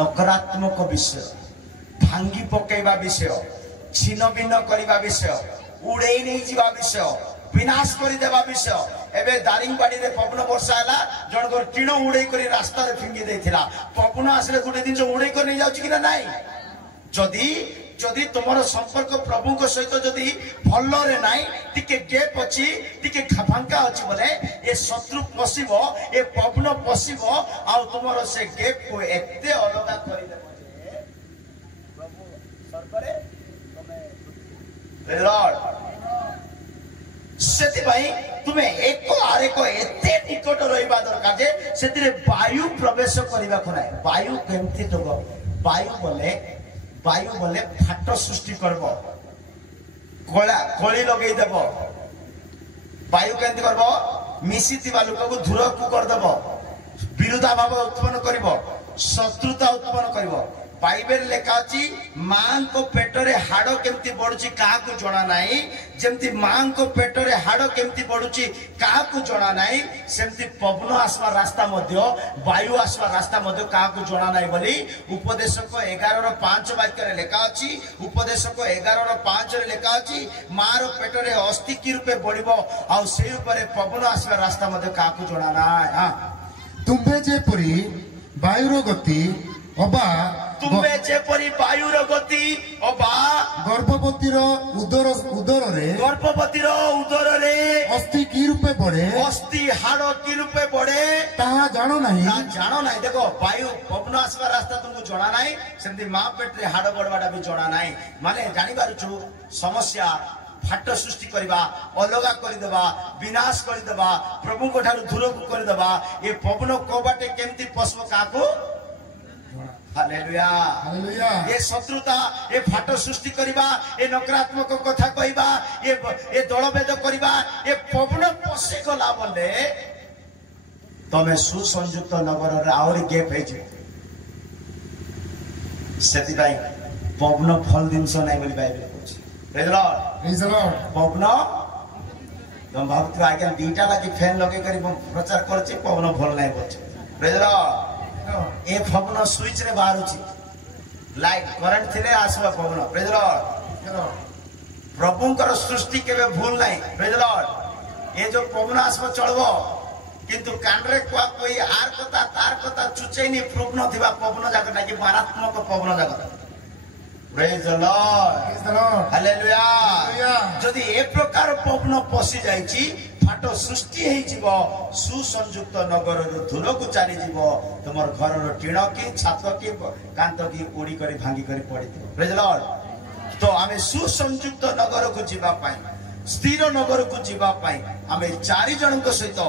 नकारात्मक विषय भांगी पकेबा विषय छिन्न भिन्न करवा विषय उड़े नहीं जीवा विषय विनाश कर देवा विषय एबे दारिंगबाड़ी रे पवन वर्षा हैला जनकर टीण उड़े करी रास्ता रे फिंगी देथिला पवन आसले गुटे दिन उड़े कर नहीं जाउची कि ना नाही जदी जदी तुमरो संपर्क प्रभु को सहित जदी भल्लो रे नाही टिके गैप अछि टिके फांका अछि बोले ए शत्रु पसिबो ए पवन पसिबो आ तुमरो से गैप को एते अलगा करि देबो जे प्रभु सरकरे लॉर्ड सेति भाई तुम्हें एको आरे को एते निकट रहिबा दरकार जे सेतिरे वायु प्रवेश करिबा को नै वायु केमति तो वायु बोले फाट सृष्टि करबो कोली लगेई देबो वायु केमति करबो मिसितिबा लोक को दूर को कर देबो विरोधा भाव उत्पन्न करिबो शत्रुता उत्पन्न करिबो बाइबल लेखा अछि मां को पेटरे हाड़ केमती बढ़ुची का को जणा नाही जेमती मां को पेटरे हाड़ केमती बढ़ुची का को जणा नाही सेमती पवन आसवा रास्ता मध्य वायु आसवा रास्ता मध्य का को जणा नाही बोली उपदेशक 11:5 वाक्य रे लेखा अछि उपदेशक 11:5 रे लेखा अछि मां रो पेटरे अस्थि की रूपे बढ़िबो आ सेही ऊपर पवन आसवा रास्ता मध्य का को जणा नाही हां तुम्बे जे पुरी वायुर गति अबा तुम्बे जेपरी वायुर गति अबा गर्भवतीर उदर रे अस्थि की रूपे बढ़े अस्थि हाड़ की रूपे बढ़े ताहा जानो नाही देखो वायु पवन आसवा रास्ता तुमको जणा नाही सेमती मां पेटरे हाड़ बढ़वाटा भी जणा नाही माने जानि पारुछु समस्या फाट सृष्टि करवा अलगा करदेवा विनाश करदेवा प्रभु को ठारू दूर को करदेवा ये पवन कोबाटे केमती पशु काको हालेलुया हालेलुया ये शत्रुता ये फाट सृष्टि करवा ये नकारात्मक कथा कहवा ये दलभेद करवा ये पवन पशे गला बोले तमे सुसंयुक्त नगर रे आउरी गैप हेजे सेति भाई पवन फल दिनस नाही बोली बाइबल कहछि praise the Lord praise the Lord पवन तुम भावुथ आज्ञा दीटा लगी फैन लगे करी प्रचार करछे पवन भल नाही बोलछे प्रेज द लॉर्ड ए पवन स्विच रे बाहरुची लाइट करंट थिले आसबा पवन प्रेज द लॉर्ड प्रभुंकर सृष्टि केबे भूल नाही प्रेज द लॉर्ड ए जो पवन आसबा चलबो किंतु कानरे कोई आर कथा तार कथा चुचैनी प्रूफ नथिबा पवन जाक नाकि मारात्मक पवन जाक प्रेज द लॉर्ड हालेलुया जदि ए प्रकार पवन पसी जाईची फाटो सृष्टि हेई जीवो सुसंयुक्त नगर रु धूल को चली जीवो तुमर घर रो टीण की छात की कांत की उड़ी करी भांगी करी पड़ी प्रेज द लॉर्ड तो आमे सुसंयुक्त नगर को जीवा पाई स्थिर नगर को जीवा पाई आमे चारि जन को सहित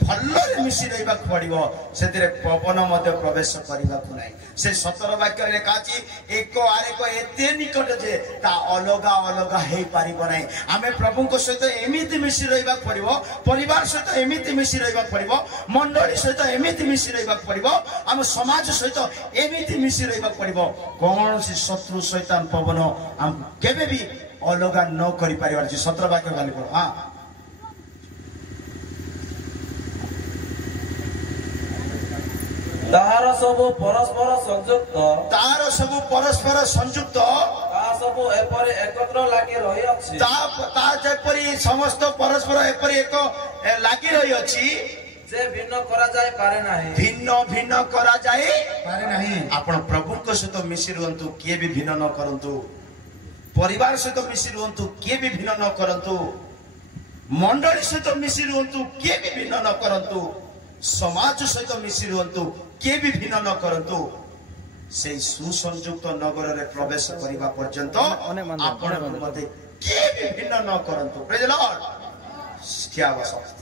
भल्लरे मिसी रहिबा पड़िबो सेतिरे पवन मध्ये प्रवेश करिबा को नै से 17 वाक्य रे काची एको आरेको एते निकट जे ता अलगा अलगा हेई पारिबो नै आमे प्रभु को सहित एमिति मिसी रहिबा पड़िबो परिवार सहित एमिति मिसी रहिबा पड़िबो मंडली सहित एमिति मिसी रहिबा पड़िबो हम समाज सहित एमिति मिसी रहिबा पड़िबो कोनोसी शत्रु शैतान पवन हम केबे भी अलगा न करि परिवार जे 17 वाक्य गाली पड़ो हां ताहार सबु परस्पर संयुक्त ता सबु एपरि एकत्र लागि रहि अछि ता जेपरि समस्त परस्पर एपरि एक लागि रहि अछि जे भिन्न करा जाय पारे नाही भिन्न करा जाय पारे नाही आपण प्रभु को सहित मिसी रहंतु के भी भिन्न न करंतु परिवार सहित मिसी रहंतु के भी भिन्न न करंतु मंडली सहित मिसी रहंतु के भी भिन्न न करंतु समाज सहित मिसी रहंतु के भी भिन्न न करंतु से सुसंयुक्त नगर रे प्रवेश करिबा पर्यंत आपण मध्ये के भी भिन्न न करंतु प्रेज द लॉर्ड क्या आवश्यक